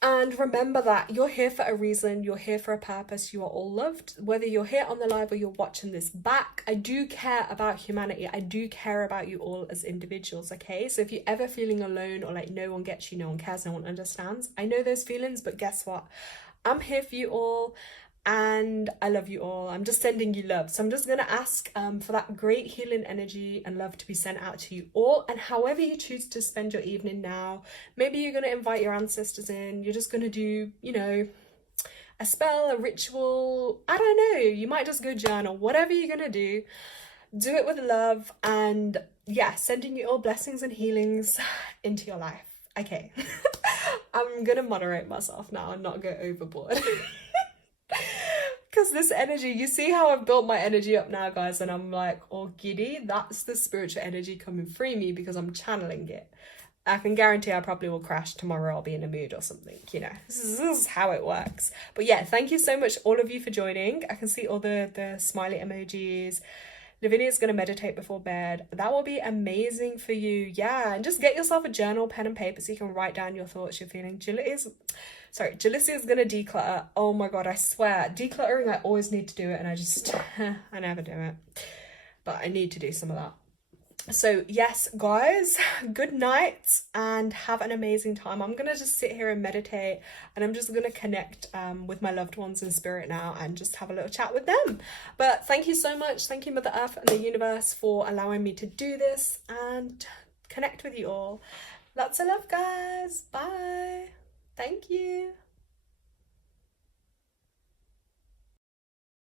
And remember that you're here for a reason, you're here for a purpose, you are all loved. Whether you're here on the live or you're watching this back, I do care about humanity. I do care about you all as individuals, okay? So if you're ever feeling alone or like no one gets you, no one cares, no one understands, I know those feelings, but guess what? I'm here for you all. And I love you all. I'm just sending you love. So I'm just going to ask for that great healing energy and love to be sent out to you all. And however you choose to spend your evening now, maybe you're going to invite your ancestors in. You're just going to do, you know, a spell, a ritual. I don't know. You might just go journal. Whatever you're going to do it with love. And yeah, sending you all blessings and healings into your life. Okay. I'm going to moderate myself now and not go overboard. Because this energy, you see how I've built my energy up now, guys, and I'm like all giddy. That's the spiritual energy coming through me because I'm channeling it. I can guarantee I probably will crash tomorrow. I'll be in a mood or something, you know. This is how it works. But yeah, thank you so much, all of you, for joining. I can see all the smiley emojis. Lavinia's going to meditate before bed. That will be amazing for you. Yeah, and just get yourself a journal, pen and paper so you can write down your thoughts, your feelings. Jalissa is going to declutter. Oh my God, I swear. Decluttering, I always need to do it and I never do it. But I need to do some of that. So yes, guys, good night and have an amazing time. I'm going to just sit here and meditate and I'm just going to connect with my loved ones in spirit now and just have a little chat with them. But thank you so much. Thank you, Mother Earth and the universe, for allowing me to do this and connect with you all. Lots of love, guys. Bye. Thank you.